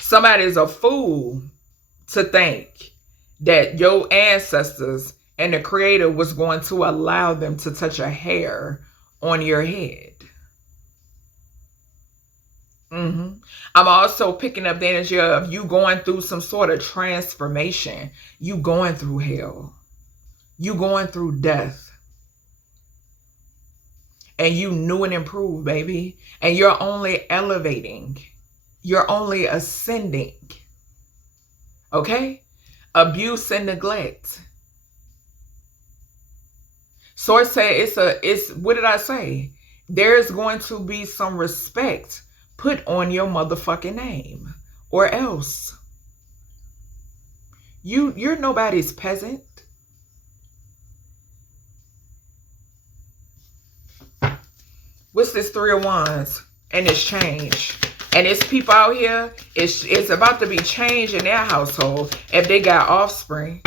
Somebody's a fool to think that your ancestors and the creator was going to allow them to touch a hair on your head. I'm also picking up the energy of you going through some sort of transformation. You going through hell. You going through death. And you new and improved, baby. And you're only elevating. You're only ascending. Okay? Abuse and neglect. Source said it's what did I say? There's going to be some respect put on your motherfucking name. Or else. You're nobody's peasant. What's this Three of Wands? And it's change. And it's people out here, it's about to be change in their household if they got offspring.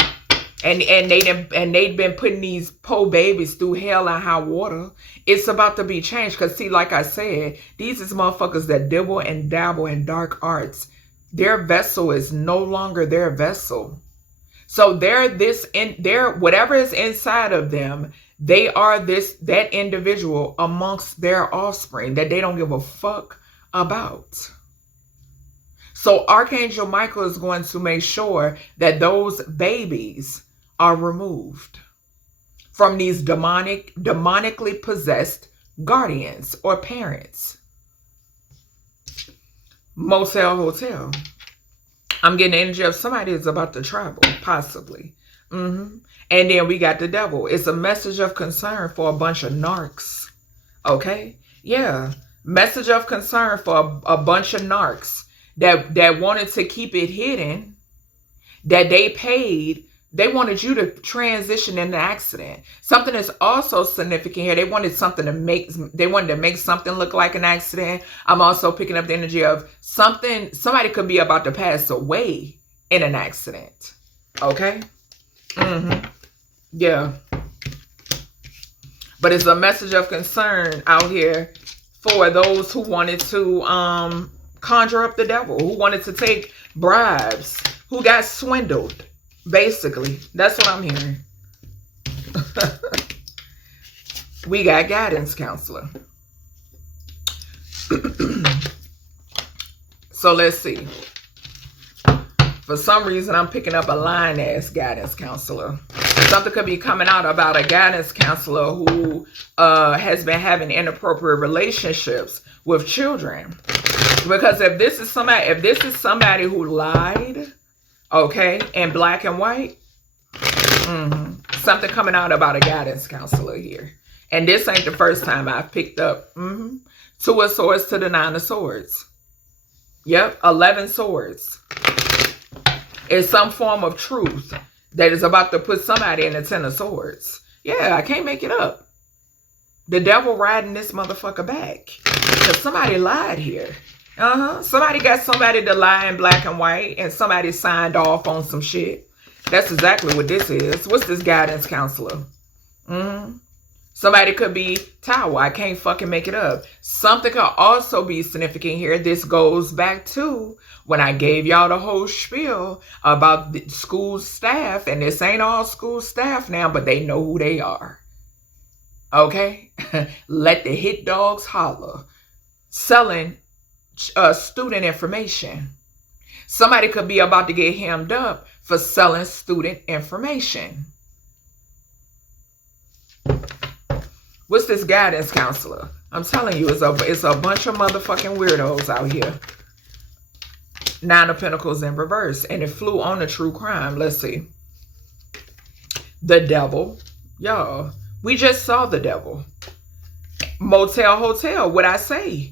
And they've been putting these poor babies through hell and high water. It's about to be changed. Because see, like I said, these is motherfuckers that dibble and dabble in dark arts. Their vessel is no longer their vessel. So whatever is inside of them, they are that individual amongst their offspring that they don't give a fuck about. So Archangel Michael is going to make sure that those babies are removed from these demonically possessed guardians or parents. Motel, hotel. I'm getting the energy of somebody is about to travel, possibly. And then we got the devil. It's a message of concern for a bunch of narcs. Okay? Yeah. Message of concern for a bunch of narcs that wanted to keep it hidden, that they paid. They wanted you to transition in the accident. Something is also significant here. They wanted to make something look like an accident. I'm also picking up the energy of somebody could be about to pass away in an accident. Okay? Yeah. But it's a message of concern out here for those who wanted to conjure up the devil, who wanted to take bribes, who got swindled. Basically, that's what I'm hearing. We got guidance counselor. So let's see. For some reason, I'm picking up a line-ass guidance counselor. Something could be coming out about a guidance counselor who has been having inappropriate relationships with children. Because if this is somebody who lied, okay, in black and white, something coming out about a guidance counselor here. And this ain't the first time I've picked up Two of Swords to the Nine of Swords. Yep, 11 swords. It's some form of truth that is about to put somebody in the 10 of Swords. Yeah, I can't make it up. The devil riding this motherfucker back. Because somebody lied here. Somebody got somebody to lie in black and white, and somebody signed off on some shit. That's exactly what this is. What's this guidance counselor? Somebody could be Tower. I can't fucking make it up. Something could also be significant here. This goes back to when I gave y'all the whole spiel about the school staff. And this ain't all school staff now, but they know who they are. Okay? Let the hit dogs holler. Selling student information. Somebody could be about to get hemmed up for selling student information. What's this guidance counselor? I'm telling you, it's a bunch of motherfucking weirdos out here. Nine of Pentacles in reverse. And it flew on a true crime. Let's see. The devil. Y'all, we just saw the devil. Motel, hotel. What I say?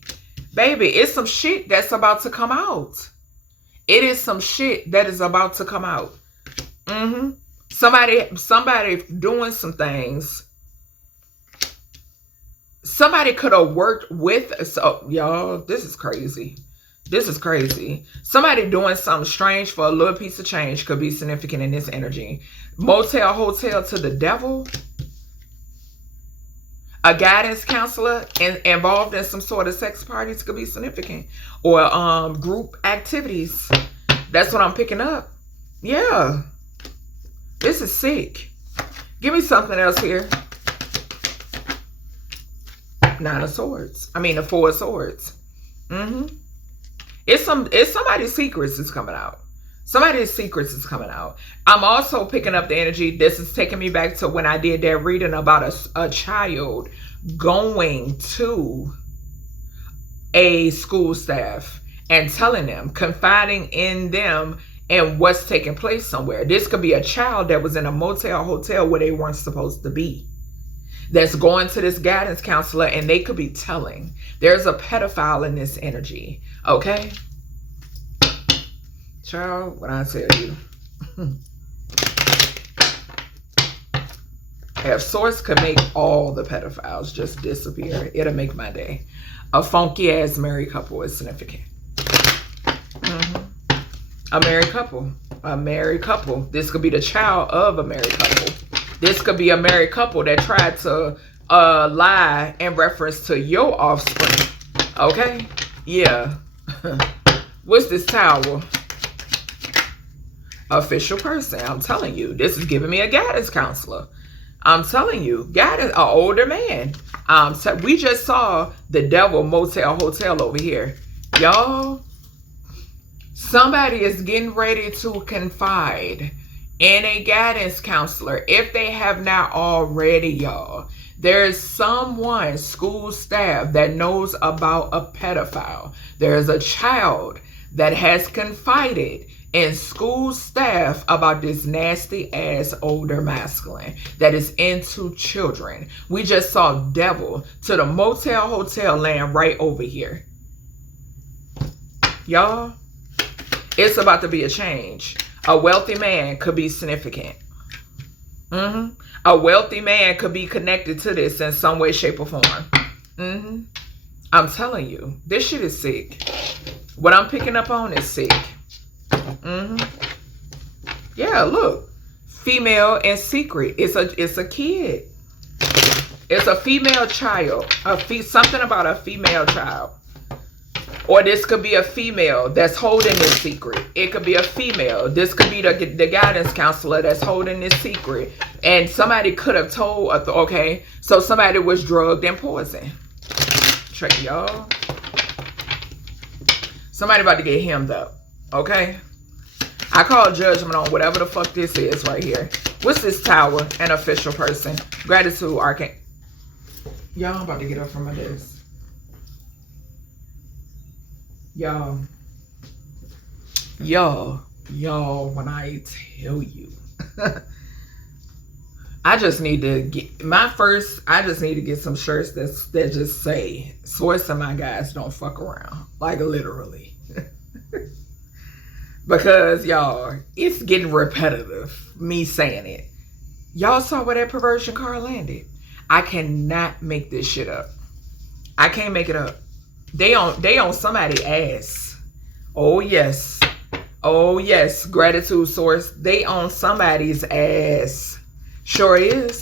Baby, it's some shit that's about to come out. It is some shit that is about to come out. Somebody doing some things. Somebody could have worked with, so y'all, this is crazy. This is crazy. Somebody doing something strange for a little piece of change could be significant in this energy. Motel, hotel to the devil. A guidance counselor involved in some sort of sex parties could be significant. Or group activities. That's what I'm picking up. Yeah. This is sick. Give me something else here. Nine of Swords. I mean, the Four of Swords. It's somebody's secrets is coming out. Somebody's secrets is coming out. I'm also picking up the energy. This is taking me back to when I did that reading about a child going to a school staff and telling them, confiding in them and what's taking place somewhere. This could be a child that was in a motel, hotel where they weren't supposed to be. That's going to this guidance counselor, and they could be telling. There's a pedophile in this energy. Okay? Child, what I tell you. If Source could make all the pedophiles just disappear, it'll make my day. A funky ass married couple is significant. A married couple. A married couple. This could be the child of a married couple. This could be a married couple that tried to lie in reference to your offspring. Okay? Yeah. What's this tower? Official person. I'm telling you. This is giving me a guidance counselor. I'm telling you. Guidance, an older man. We just saw the devil motel hotel over here. Y'all, somebody is getting ready to confide in a guidance counselor. If they have not already, y'all. There's someone, school staff, that knows about a pedophile. There's a child that has confided in school staff about this nasty ass older masculine that is into children. We just saw devil to the motel hotel land right over here. Y'all, it's about to be a change. A wealthy man could be significant. A wealthy man could be connected to this in some way, shape, or form. I'm telling you, this shit is sick. What I'm picking up on is sick. Yeah, look. Female in secret. It's a kid. It's a female child. Something about a female child. Or this could be a female that's holding this secret. It could be a female. This could be the guidance counselor that's holding this secret. And somebody could have told, okay, so somebody was drugged and poisoned. Check y'all. Somebody about to get hemmed up. Okay? I call judgment on whatever the fuck this is right here. What's this tower? An official person. Gratitude, arcane. Y'all, I'm about to get up from my desk. Y'all, when I tell you, I just need to get I just need to get some shirts that just say, Source and my guys don't fuck around. Like, literally. Because, y'all, it's getting repetitive, me saying it. Y'all saw where that perversion car landed. I cannot make this shit up. I can't make it up. They on somebody's ass. Oh yes. Oh yes. Gratitude, Source. They on somebody's ass. Sure is.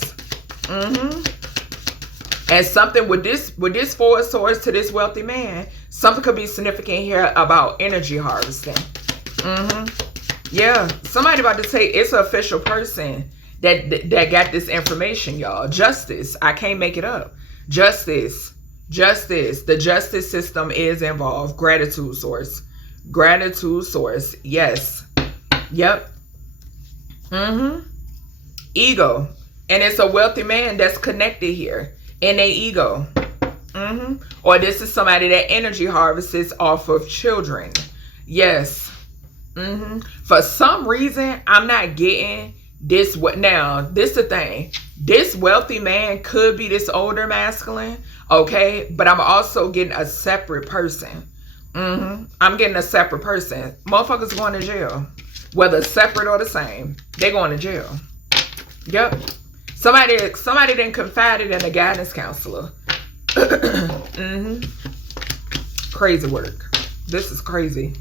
And something with this forward source to this wealthy man, something could be significant here about energy harvesting. Yeah. Somebody about to say it's an official person that got this information, y'all. Justice. I can't make it up. Justice. Justice. The justice system is involved. Gratitude, Source. Gratitude, Source. Yes. Yep. Ego. And it's a wealthy man that's connected here in their ego. Or this is somebody that energy harvests off of children. Yes. For some reason, I'm not getting this. Now, this is the thing. This wealthy man could be this older masculine. Okay, but I'm also getting a separate person. I'm getting a separate person. Motherfuckers going to jail. Whether separate or the same, they going to jail. Yep. Somebody done confided in a guidance counselor. Crazy work. This is crazy.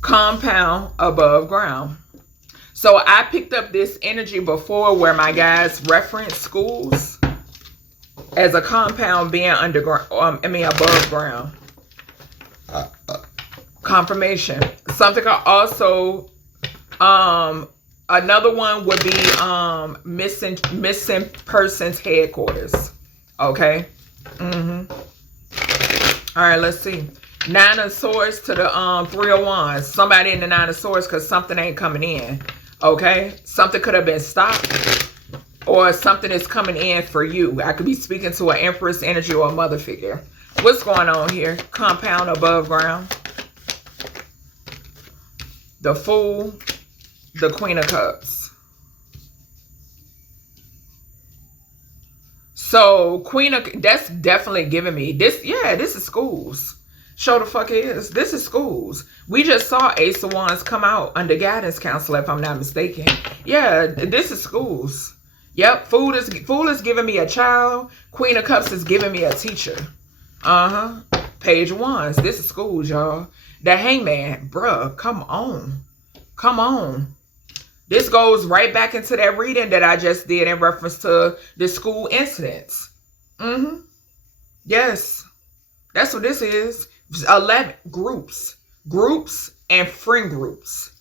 Compound above ground. So I picked up this energy before where my guys reference schools as a compound being underground, above ground. Confirmation. Something could also, another one would be missing persons headquarters. Okay. All right, let's see. Nine of Swords to the 3 of Wands. Somebody in the Nine of Swords because something ain't coming in. Okay. Something could have been stopped. Or something is coming in for you. I could be speaking to an Empress energy or a mother figure. What's going on here? Compound above ground. The Fool. The Queen of Cups. So, that's definitely giving me this. Yeah, this is schools. Show the fuck is. This is schools. We just saw Ace of Wands come out under guidance counselor, if I'm not mistaken. Yeah, this is schools. Yep, Fool is giving me a child. Queen of Cups is giving me a teacher. Page wands. This is schools, y'all. The Hangman, bruh, come on. Come on. This goes right back into that reading that I just did in reference to the school incidents. Yes. That's what this is. 11 groups. Groups and friend groups.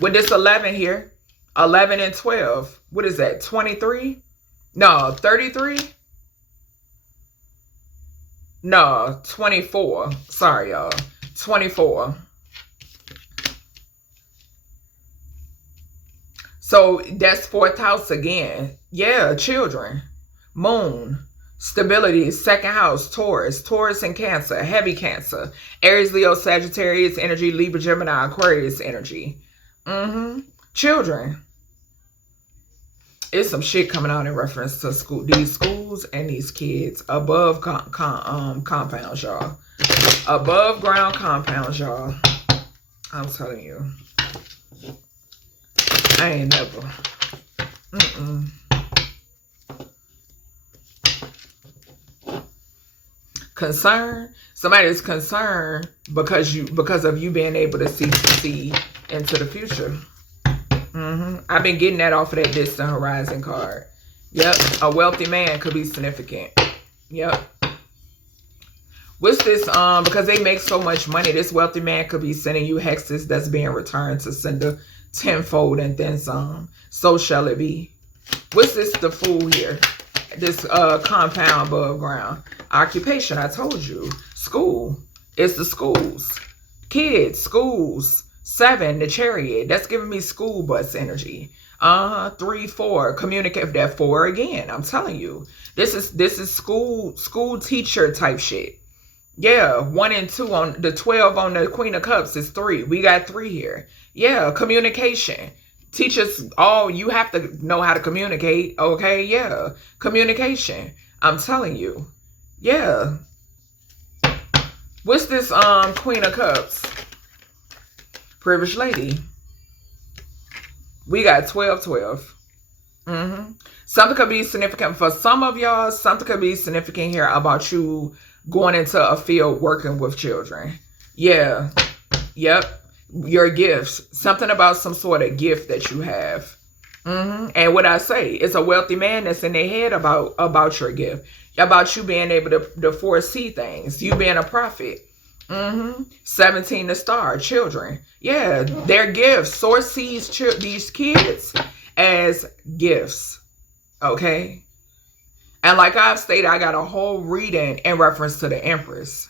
With this 11 here. 11 and 12. What is that? 23? No, 33? No, 24. Sorry, y'all. 24. So that's 4th house again. Yeah, children. Moon. Stability. 2nd house. Taurus. Taurus and Cancer. Heavy Cancer. Aries, Leo, Sagittarius energy. Libra, Gemini, Aquarius energy. Children. It's some shit coming out in reference to school, these schools and these kids. Above compounds, y'all. Above ground compounds, y'all. I'm telling you. I ain't never. Concern. Somebody is concerned because of you being able to see into the future. I've been getting that off of that distant horizon card. Yep. A wealthy man could be significant. Yep. What's this? Because they make so much money, this wealthy man could be sending you hexes that's being returned to sender tenfold and then some. So shall it be. What's this? The Fool here. This compound above ground. Occupation, I told you. School. It's the schools. Kids, schools. 7, the Chariot. That's giving me school bus energy. 3, 4. Communicate. That 4 again. I'm telling you. This is school teacher type shit. Yeah, 1 and 2 on the 12 on the Queen of Cups is 3. We got 3 here. Yeah, communication. Teachers, you have to know how to communicate. Okay, yeah. Communication. I'm telling you. Yeah. What's this Queen of Cups? Privileged lady. We got 12, 12. Something could be significant for some of y'all. Something could be significant here about you going into a field working with children. Yeah. Yep. Your gifts. Something about some sort of gift that you have. And what I say, it's a wealthy man that's in their head about your gift. About you being able to foresee things. You being a prophet. 17, the star, children. Yeah, their gifts. Source sees these kids as gifts. Okay? And like I've stated, I got a whole reading in reference to the Empress.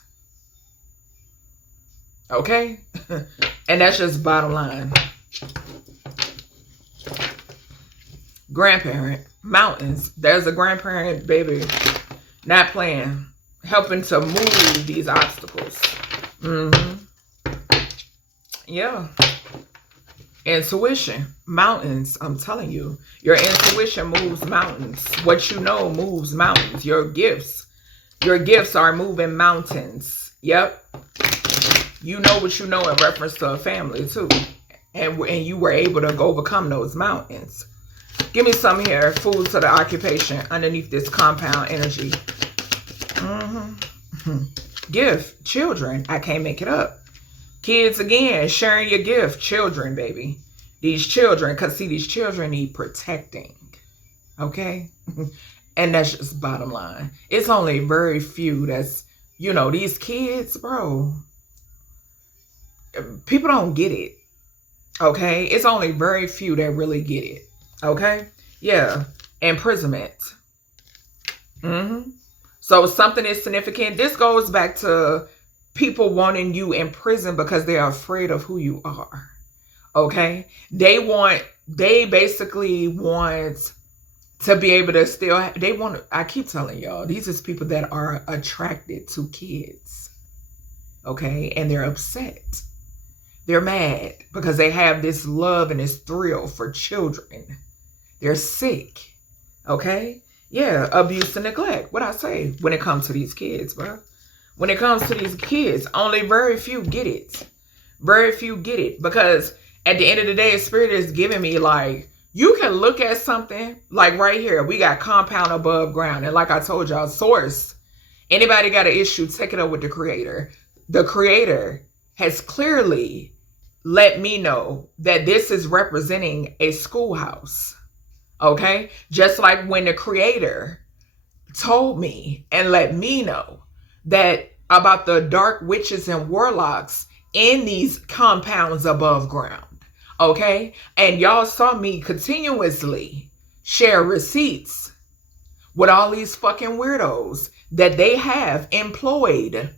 Okay? And that's just bottom line. Grandparent. Mountains. There's a grandparent, baby. Not playing. Helping to move these obstacles. Yeah. Intuition. Mountains. I'm telling you. Your intuition moves mountains. What you know moves mountains. Your gifts. Your gifts are moving mountains. Yep. You know what you know in reference to a family too. And you were able to overcome those mountains. Give me some here. Food to the occupation underneath this compound energy. Gift. Children. I can't make it up. Kids again. Sharing your gift. Children, baby. These children. Because see, these children need protecting. Okay? And that's just bottom line. It's only very few that's, these kids, bro. People don't get it. Okay? It's only very few that really get it. Okay? Yeah. Imprisonment. So something is significant. This goes back to people wanting you in prison because they're afraid of who you are. Okay? They basically want to be able to still, I keep telling y'all, these is people that are attracted to kids. Okay? And they're upset. They're mad because they have this love and this thrill for children. They're sick. Okay? Yeah, abuse and neglect. What I say when it comes to these kids, bro. When it comes to these kids, only very few get it. Very few get it. Because at the end of the day, Spirit is giving me like, You can look at something like right here. We got compound above ground. And like I told y'all, source. Anybody got an issue, take it up with the creator. The creator has clearly let me know that this is representing a schoolhouse. Okay? Just like when the creator told me and let me know that about the dark witches and warlocks in these compounds above ground. Okay? And y'all saw me continuously share receipts with all these fucking weirdos that they have employed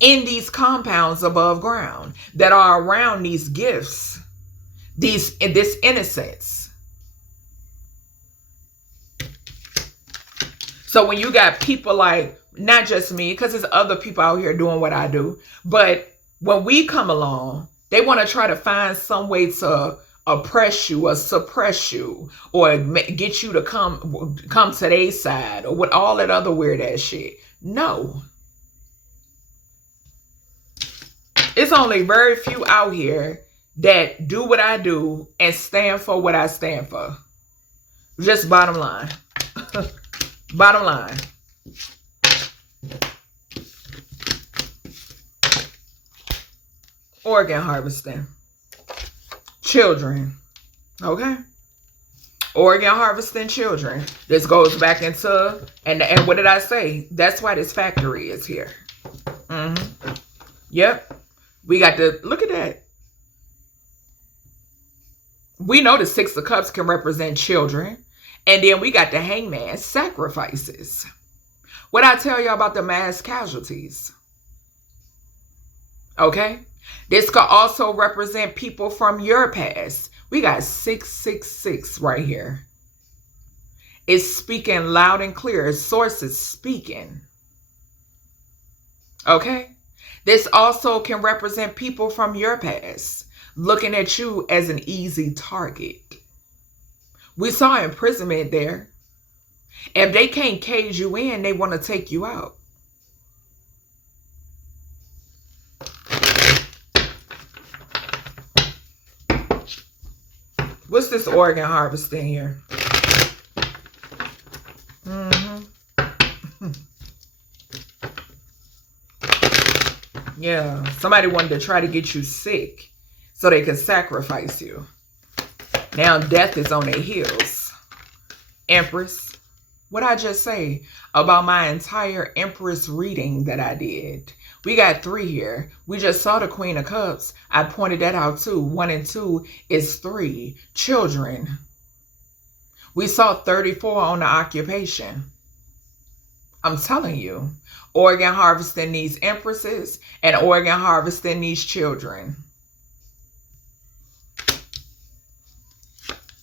in these compounds above ground that are around these gifts, this innocence. So when you got people like, not just me, because there's other people out here doing what I do, but when we come along, they want to try to find some way to oppress you or suppress you or get you to come to their side or with all that other weird ass shit. No. It's only very few out here that do what I do and stand for what I stand for. Just bottom line. Bottom line. Organ harvesting. Children. Okay? Organ harvesting children. This goes back into, and what did I say? That's why this factory is here. Yep. We got to, look at that. We know the Six of Cups can represent children. And then we got the Hangman, sacrifices. What I tell y'all about the mass casualties? Okay? This could also represent people from your past. We got 666 right here. It's speaking loud and clear. Source is speaking. Okay? This also can represent people from your past looking at you as an easy target. We saw imprisonment there. If they can't cage you in, they want to take you out. What's this organ harvesting here? Yeah, somebody wanted to try to get you sick so they could sacrifice you. Now death is on their heels. Empress, what I just say about my entire Empress reading that I did? We got 3 here. We just saw the Queen of Cups. I pointed that out too. 1 and 2 is 3. Children. We saw 34 on the occupation. I'm telling you, organ harvesting these empresses and organ harvesting these children.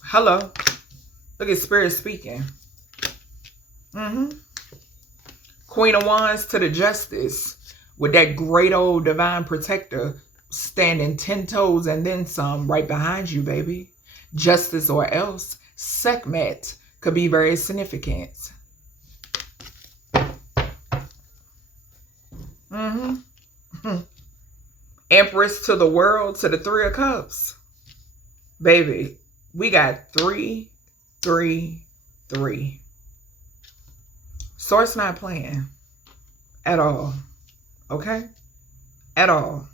Hello. Look at Spirit speaking. Queen of Wands to the Justice with that great old divine protector standing 10 toes and then some right behind you, baby. Justice or else. Sekhmet could be very significant. Empress to the world to the 3 of Cups. Baby, we got 3, 3, 3. Source not playing at all. Okay? At all.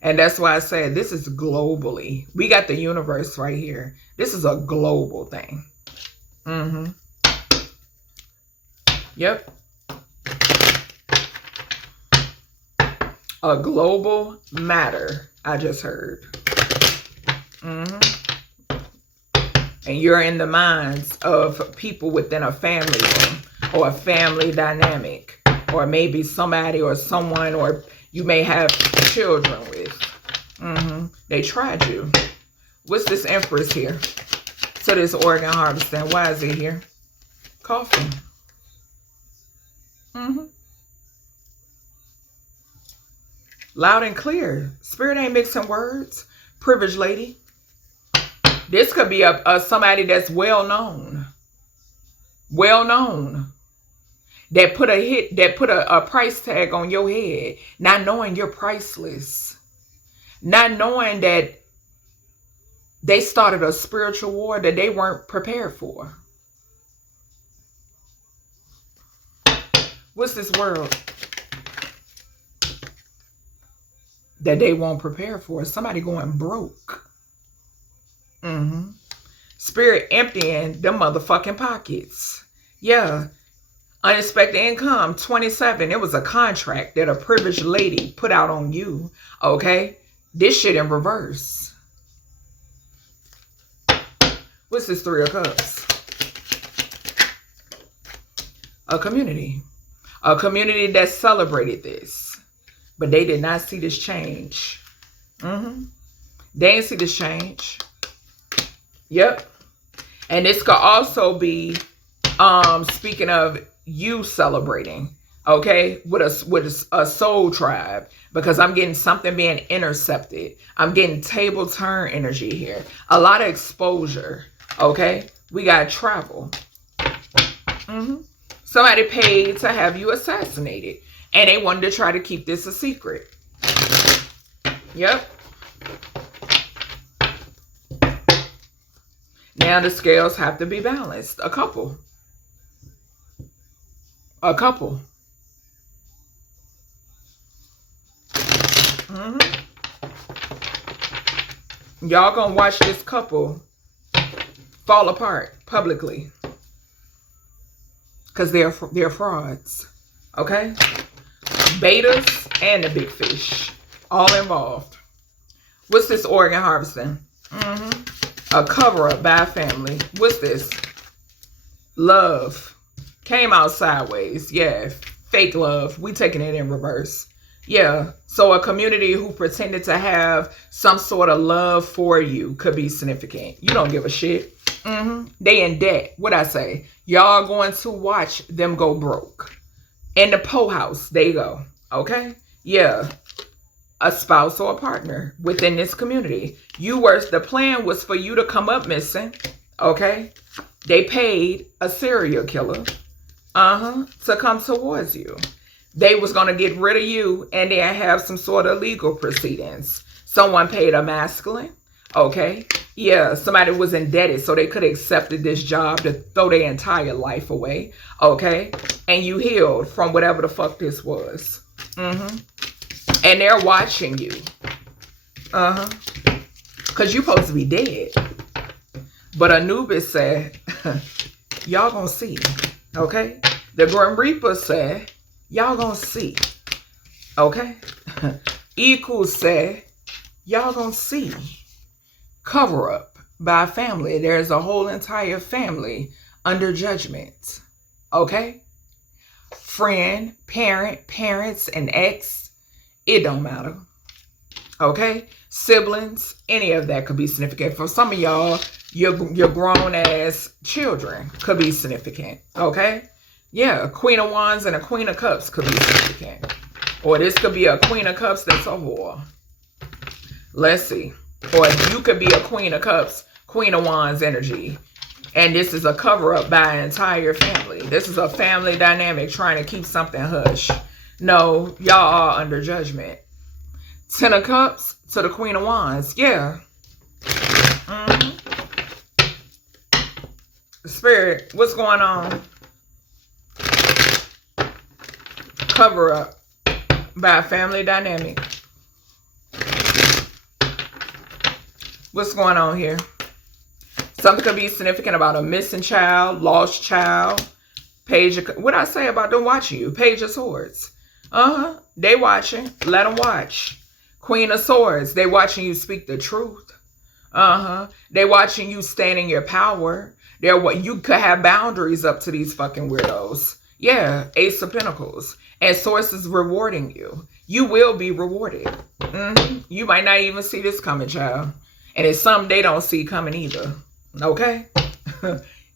And that's why I said this is globally. We got the universe right here. This is a global thing. Yep. A global matter, I just heard. And you're in the minds of people within a family room or a family dynamic, or maybe somebody or someone, or you may have children with. They tried you. What's this Empress here? So this organ harvesting, why is it here? Coughing. Loud and clear. Spirit ain't mixing words. Privileged lady. This could be a somebody that's well known. Well known. That put a price tag on your head, not knowing you're priceless. Not knowing that They started a spiritual war that they weren't prepared for. What's this world that they won't prepare for? Somebody going broke. Spirit emptying them motherfucking pockets. Yeah. Unexpected income, 27. It was a contract that a privileged lady put out on you. Okay? This shit in reverse. What's this Three of Cups? A community. A community that celebrated this. But they did not see this change. They didn't see this change. Yep. And this could also be, speaking of you celebrating, okay, with a soul tribe, because I'm getting something being intercepted. I'm getting table turn energy here. A lot of exposure, okay? We got travel. Somebody paid to have you assassinated, and they wanted to try to keep this a secret. Yep. Now the scales have to be balanced. A couple. A couple. Y'all gonna watch this couple fall apart publicly. Because they're frauds. Okay? Betas and the big fish. All involved. What's this organ harvesting? A cover-up by a family. What's this? Love. Came out sideways. Yeah. Fake love. We taking it in reverse. Yeah. So a community who pretended to have some sort of love for you could be significant. You don't give a shit. They in debt. What'd I say? Y'all going to watch them go broke. In the po house, they go. Okay? Yeah. A spouse or a partner within this community. The plan was for you to come up missing. Okay? They paid a serial killer to come towards you. They was going to get rid of you and then have some sort of legal proceedings. Someone paid a masculine. Okay? Yeah, somebody was indebted so they could have accepted this job to throw their entire life away. Okay? And you healed from whatever the fuck this was. And they're watching you. Because you're supposed to be dead. But Anubis said, y'all gonna see. Okay? The Grim Reaper said, y'all gonna see. Okay? Equals said, y'all gonna see. Cover up by family. There's a whole entire family under judgment. Okay? Friend, parents, and ex. It don't matter. Okay? Siblings, any of that could be significant. For some of y'all, your grown ass children could be significant. Okay? Yeah, a Queen of Wands and a Queen of Cups could be significant. Or this could be a Queen of Cups that's a whore. Let's see. Or you could be a Queen of Cups, Queen of Wands energy. And this is a cover-up by an entire family. This is a family dynamic trying to keep something hush. No, y'all are under judgment. Ten of Cups to the Queen of Wands. Yeah. Spirit, what's going on? Cover up by a family dynamic. What's going on here? Something could be significant about a missing child, lost child. Page of, what I say about them watching you? Page of Swords. They watching. Let them watch. Queen of Swords. They watching you speak the truth. They watching you stand in your power. They're what you could have boundaries up to these fucking weirdos. Yeah, Ace of Pentacles. And Source is rewarding you. You will be rewarded. You might not even see this coming, child. And it's something they don't see coming either. Okay?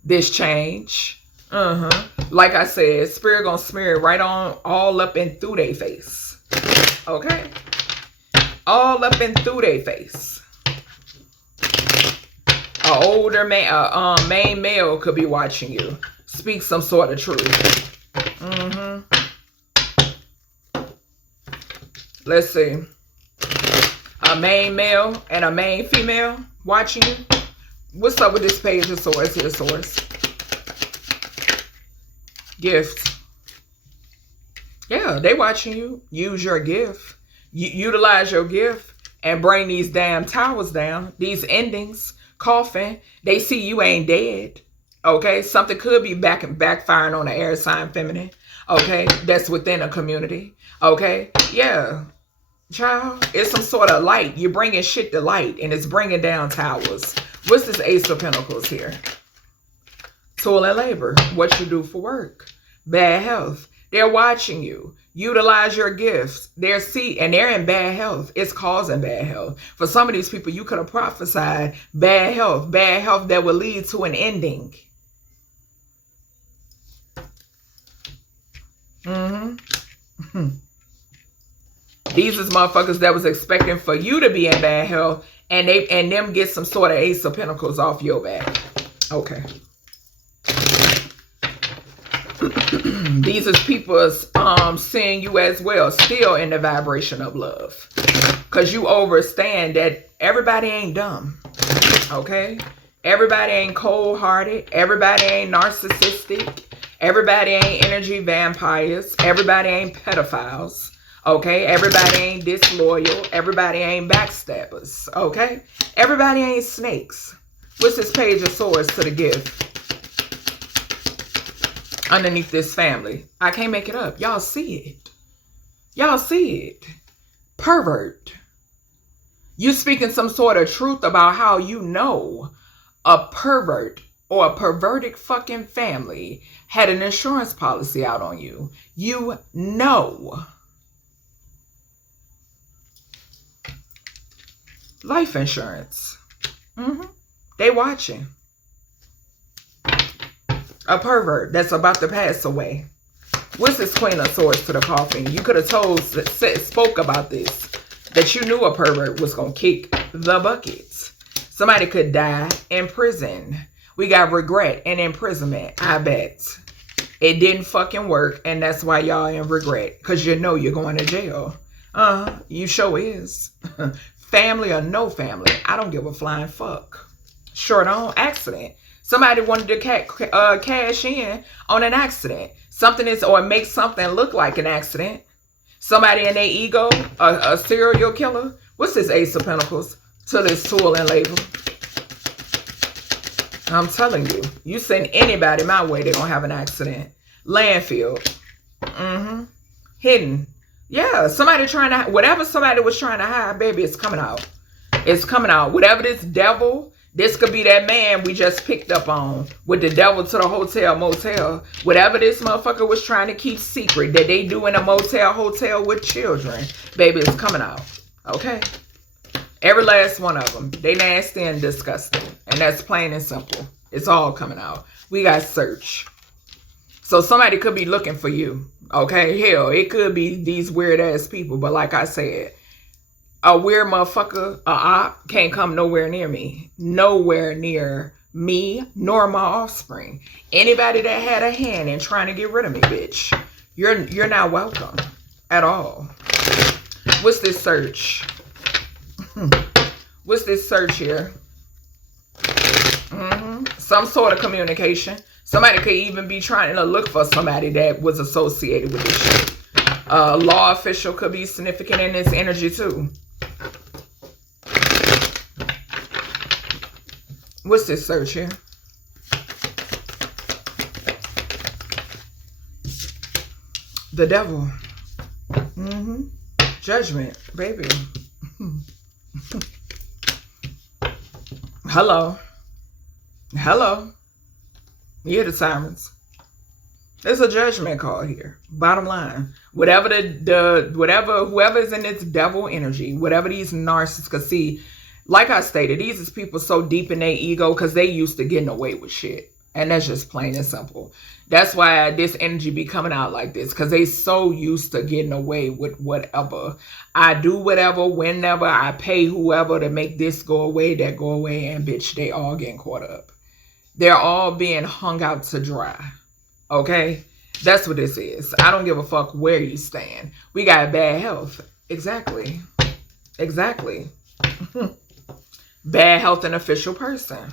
This change. Like I said, Spirit gonna smear it right on, all up and through their face. Okay? All up and through their face. An older man, main male could be watching you. Speak some sort of truth. Let's see. A main male and a main female. Watching you. What's up with this page of swords here, source? Gifts. Yeah, they watching you. Use your gift. Utilize your gift and bring these damn towers down. These endings. Coffin. They see you ain't dead. Okay? Something could be backfiring on the air sign feminine. Okay? That's within a community. Okay? Yeah. Child, it's some sort of light. You're bringing shit to light and it's bringing down towers. What's this Ace of Pentacles here? Toil and labor. What you do for work. Bad health. They're watching you. Utilize your gifts. They're in bad health. It's causing bad health. For some of these people, you could have prophesied bad health that will lead to an ending. These is motherfuckers that was expecting for you to be in bad health and them get some sort of Ace of Pentacles off your back. Okay. These is people seeing you as well, still in the vibration of love. Because you understand that everybody ain't dumb. Okay? Everybody ain't cold-hearted. Everybody ain't narcissistic. Everybody ain't energy vampires. Everybody ain't pedophiles. Okay? Everybody ain't disloyal. Everybody ain't backstabbers. Okay? Everybody ain't snakes. What's this Page of Swords to the gift? Underneath this family. I can't make it up. Y'all see it. Y'all see it. Pervert. You speaking some sort of truth about how you know a pervert or a perverted fucking family had an insurance policy out on you. You know. Life insurance. They watching. A pervert that's about to pass away. What's this Queen of Swords to the coffin? You could have spoke about this. That you knew a pervert was going to kick the buckets. Somebody could die in prison. We got regret and imprisonment. I bet. It didn't fucking work. And that's why y'all in regret. Because you know you're going to jail. You sure is. Family or no family. I don't give a flying fuck. Short on accident. Somebody wanted to cash in on an accident. Something is, or make something look like an accident. Somebody in their ego, a serial killer. What's this Ace of Pentacles to this toil and labor? I'm telling you, you send anybody my way, they're going to have an accident. Landfill. Hidden. Yeah, somebody trying to, whatever somebody was trying to hide, baby, it's coming out. It's coming out. Whatever this devil, this could be that man we just picked up on with the devil to the hotel, motel. Whatever this motherfucker was trying to keep secret that they do in a motel, hotel with children, baby, it's coming out. Okay? Every last one of them. They nasty and disgusting. And that's plain and simple. It's all coming out. We got search. So somebody could be looking for you. Okay? Hell, it could be these weird ass people. But like I said, a weird motherfucker, a op, can't come nowhere near me. Nowhere near me, nor my offspring. Anybody that had a hand in trying to get rid of me, bitch, you're not welcome at all. What's this search? What's this search here? Some sort of communication. Somebody could even be trying to look for somebody that was associated with this shit. Law official could be significant in this energy too. What's this search here? The devil. Judgment, baby. Hello. Hello. You hear the sirens. There's a judgment call here. Bottom line. Whatever whoever is in this devil energy, whatever these narcissists could see, like I stated, these is people so deep in their ego because they used to getting away with shit. And that's just plain and simple. That's why this energy be coming out like this. Because they so used to getting away with whatever. I do whatever, whenever. I pay whoever to make this go away, that go away. And bitch, they all getting caught up. They're all being hung out to dry. Okay? That's what this is. I don't give a fuck where you stand. We got bad health. Exactly. Exactly. Bad health and official person.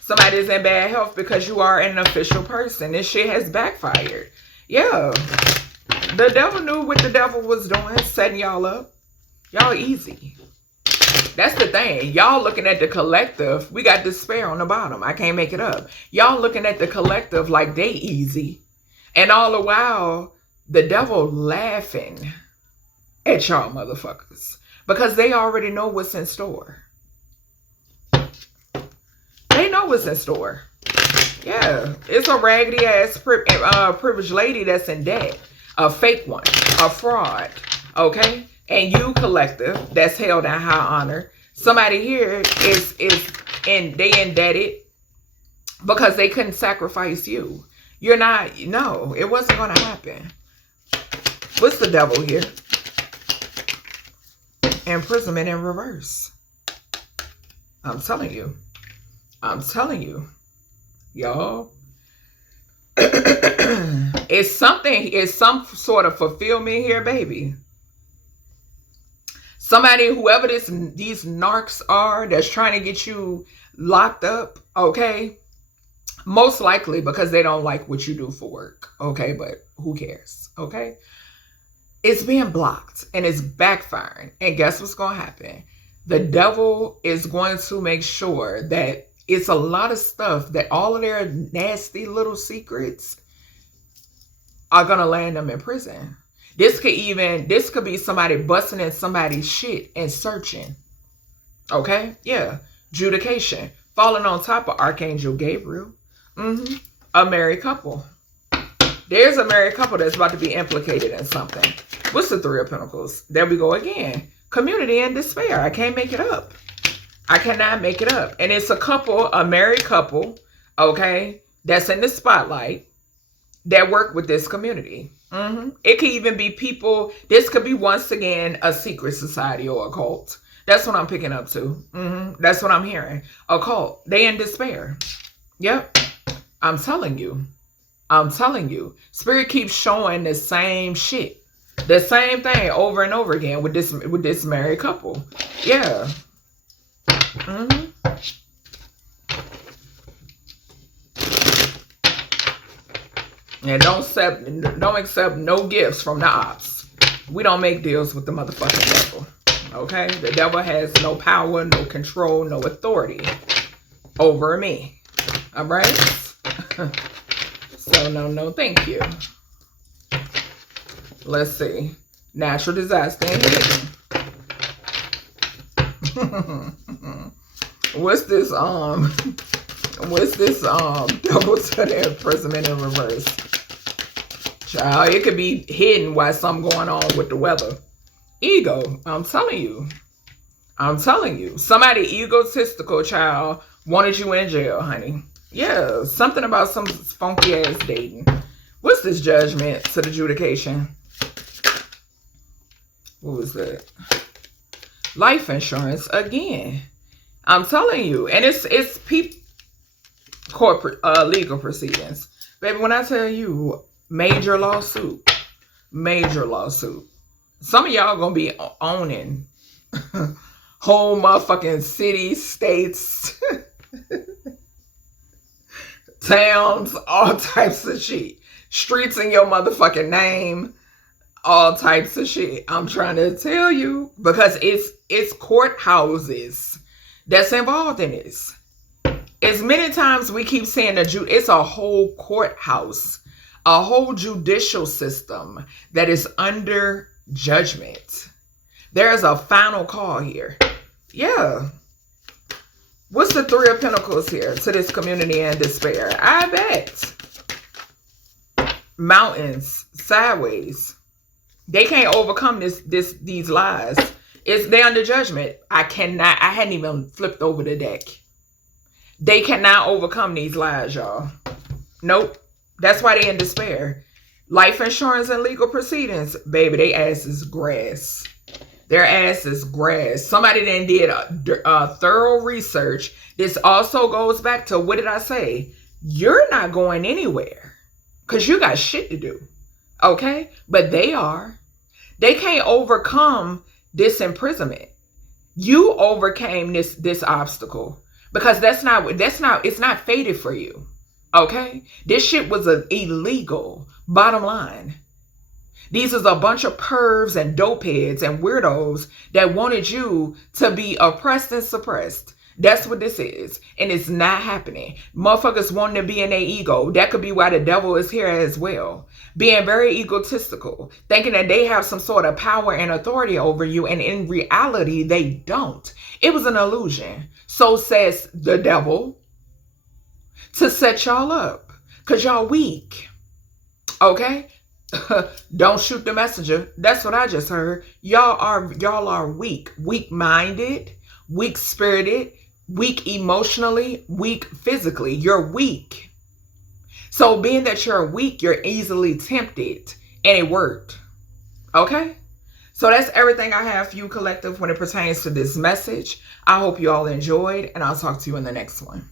Somebody is in bad health because you are an official person. This shit has backfired. Yeah. The devil knew what the devil was doing, setting y'all up. Y'all easy. That's the thing. Y'all looking at the collective. We got despair on the bottom. I can't make it up. Y'all looking at the collective like they easy. And all the while, the devil laughing at y'all motherfuckers. Because they already know what's in store. They know what's in store. Yeah. It's a raggedy ass privileged lady that's in debt. A fake one. A fraud. Okay? And you collective that's held in high honor. Somebody here is they indebted because they couldn't sacrifice you. You're not, no, it wasn't going to happen. What's the devil here? Imprisonment in reverse. I'm telling you. I'm telling you. Y'all. It's some sort of fulfillment here, baby. Somebody, whoever these narcs are that's trying to get you locked up, okay? Most likely because they don't like what you do for work, okay? But who cares, okay? It's being blocked and it's backfiring. And guess what's going to happen? The devil is going to make sure that it's a lot of stuff that all of their nasty little secrets are going to land them in prison. This could be somebody busting in somebody's shit and searching. Okay? Yeah. Judication. Falling on top of Archangel Gabriel. A married couple. There's a married couple that's about to be implicated in something. What's the Three of Pentacles? There we go again. Community and despair. I can't make it up. I cannot make it up. And it's a couple, a married couple, okay, that's in the spotlight that work with this community. It could even be people, this could be once again a secret society or a cult. That's what I'm picking up to. That's what I'm hearing. A cult. They in despair. Yep. I'm telling you. I'm telling you. Spirit keeps showing the same shit. The same thing over and over again with this married couple. Yeah. And don't accept no gifts from the ops. We don't make deals with the motherfucking devil. Okay? The devil has no power, no control, no authority over me. All right? So no, thank you. Let's see. Natural disaster and hidden. What's this double to the imprisonment in reverse? Child, it could be hidden while something going on with the weather. Ego. I'm telling you. I'm telling you. Somebody egotistical, child, wanted you in jail, honey. Yeah, something about some funky ass dating. What's this judgment to the adjudication? What was that? Life insurance again. I'm telling you. And it's corporate legal proceedings. Baby, when I tell you major lawsuit. Some of y'all gonna be owning whole motherfucking cities, states, towns, all types of shit. Streets in your motherfucking name, all types of shit. I'm trying to tell you because it's courthouses that's involved in this. As many times we keep saying it's a whole courthouse, a whole judicial system that is under judgment. There's a final call here. Yeah. What's the Three of Pentacles here to this community and despair? I bet. Mountains, sideways. They can't overcome these lies. They're under judgment. I hadn't even flipped over the deck. They cannot overcome these lies, y'all. Nope. That's why they in despair. Life insurance and legal proceedings. Baby, they ass is grass. Their ass is grass. Somebody then did a thorough research. This also goes back to, what did I say? You're not going anywhere because you got shit to do. Okay? But they are. They can't overcome this imprisonment. You overcame this obstacle, because it's not fated for you. Okay? This shit was illegal. Bottom line. These is a bunch of pervs and dopeheads and weirdos that wanted you to be oppressed and suppressed. That's what this is. And it's not happening. Motherfuckers wanting to be in their ego. That could be why the devil is here as well. Being very egotistical. Thinking that they have some sort of power and authority over you. And in reality, they don't. It was an illusion. So says the devil. To set y'all up. Because y'all weak. Okay? Don't shoot the messenger. That's what I just heard. Y'all are weak. Weak-minded. Weak-spirited. Weak emotionally, weak physically. You're weak. So being that you're weak, you're easily tempted. And it worked. Okay? So that's everything I have for you, collective, when it pertains to this message. I hope you all enjoyed, and I'll talk to you in the next one.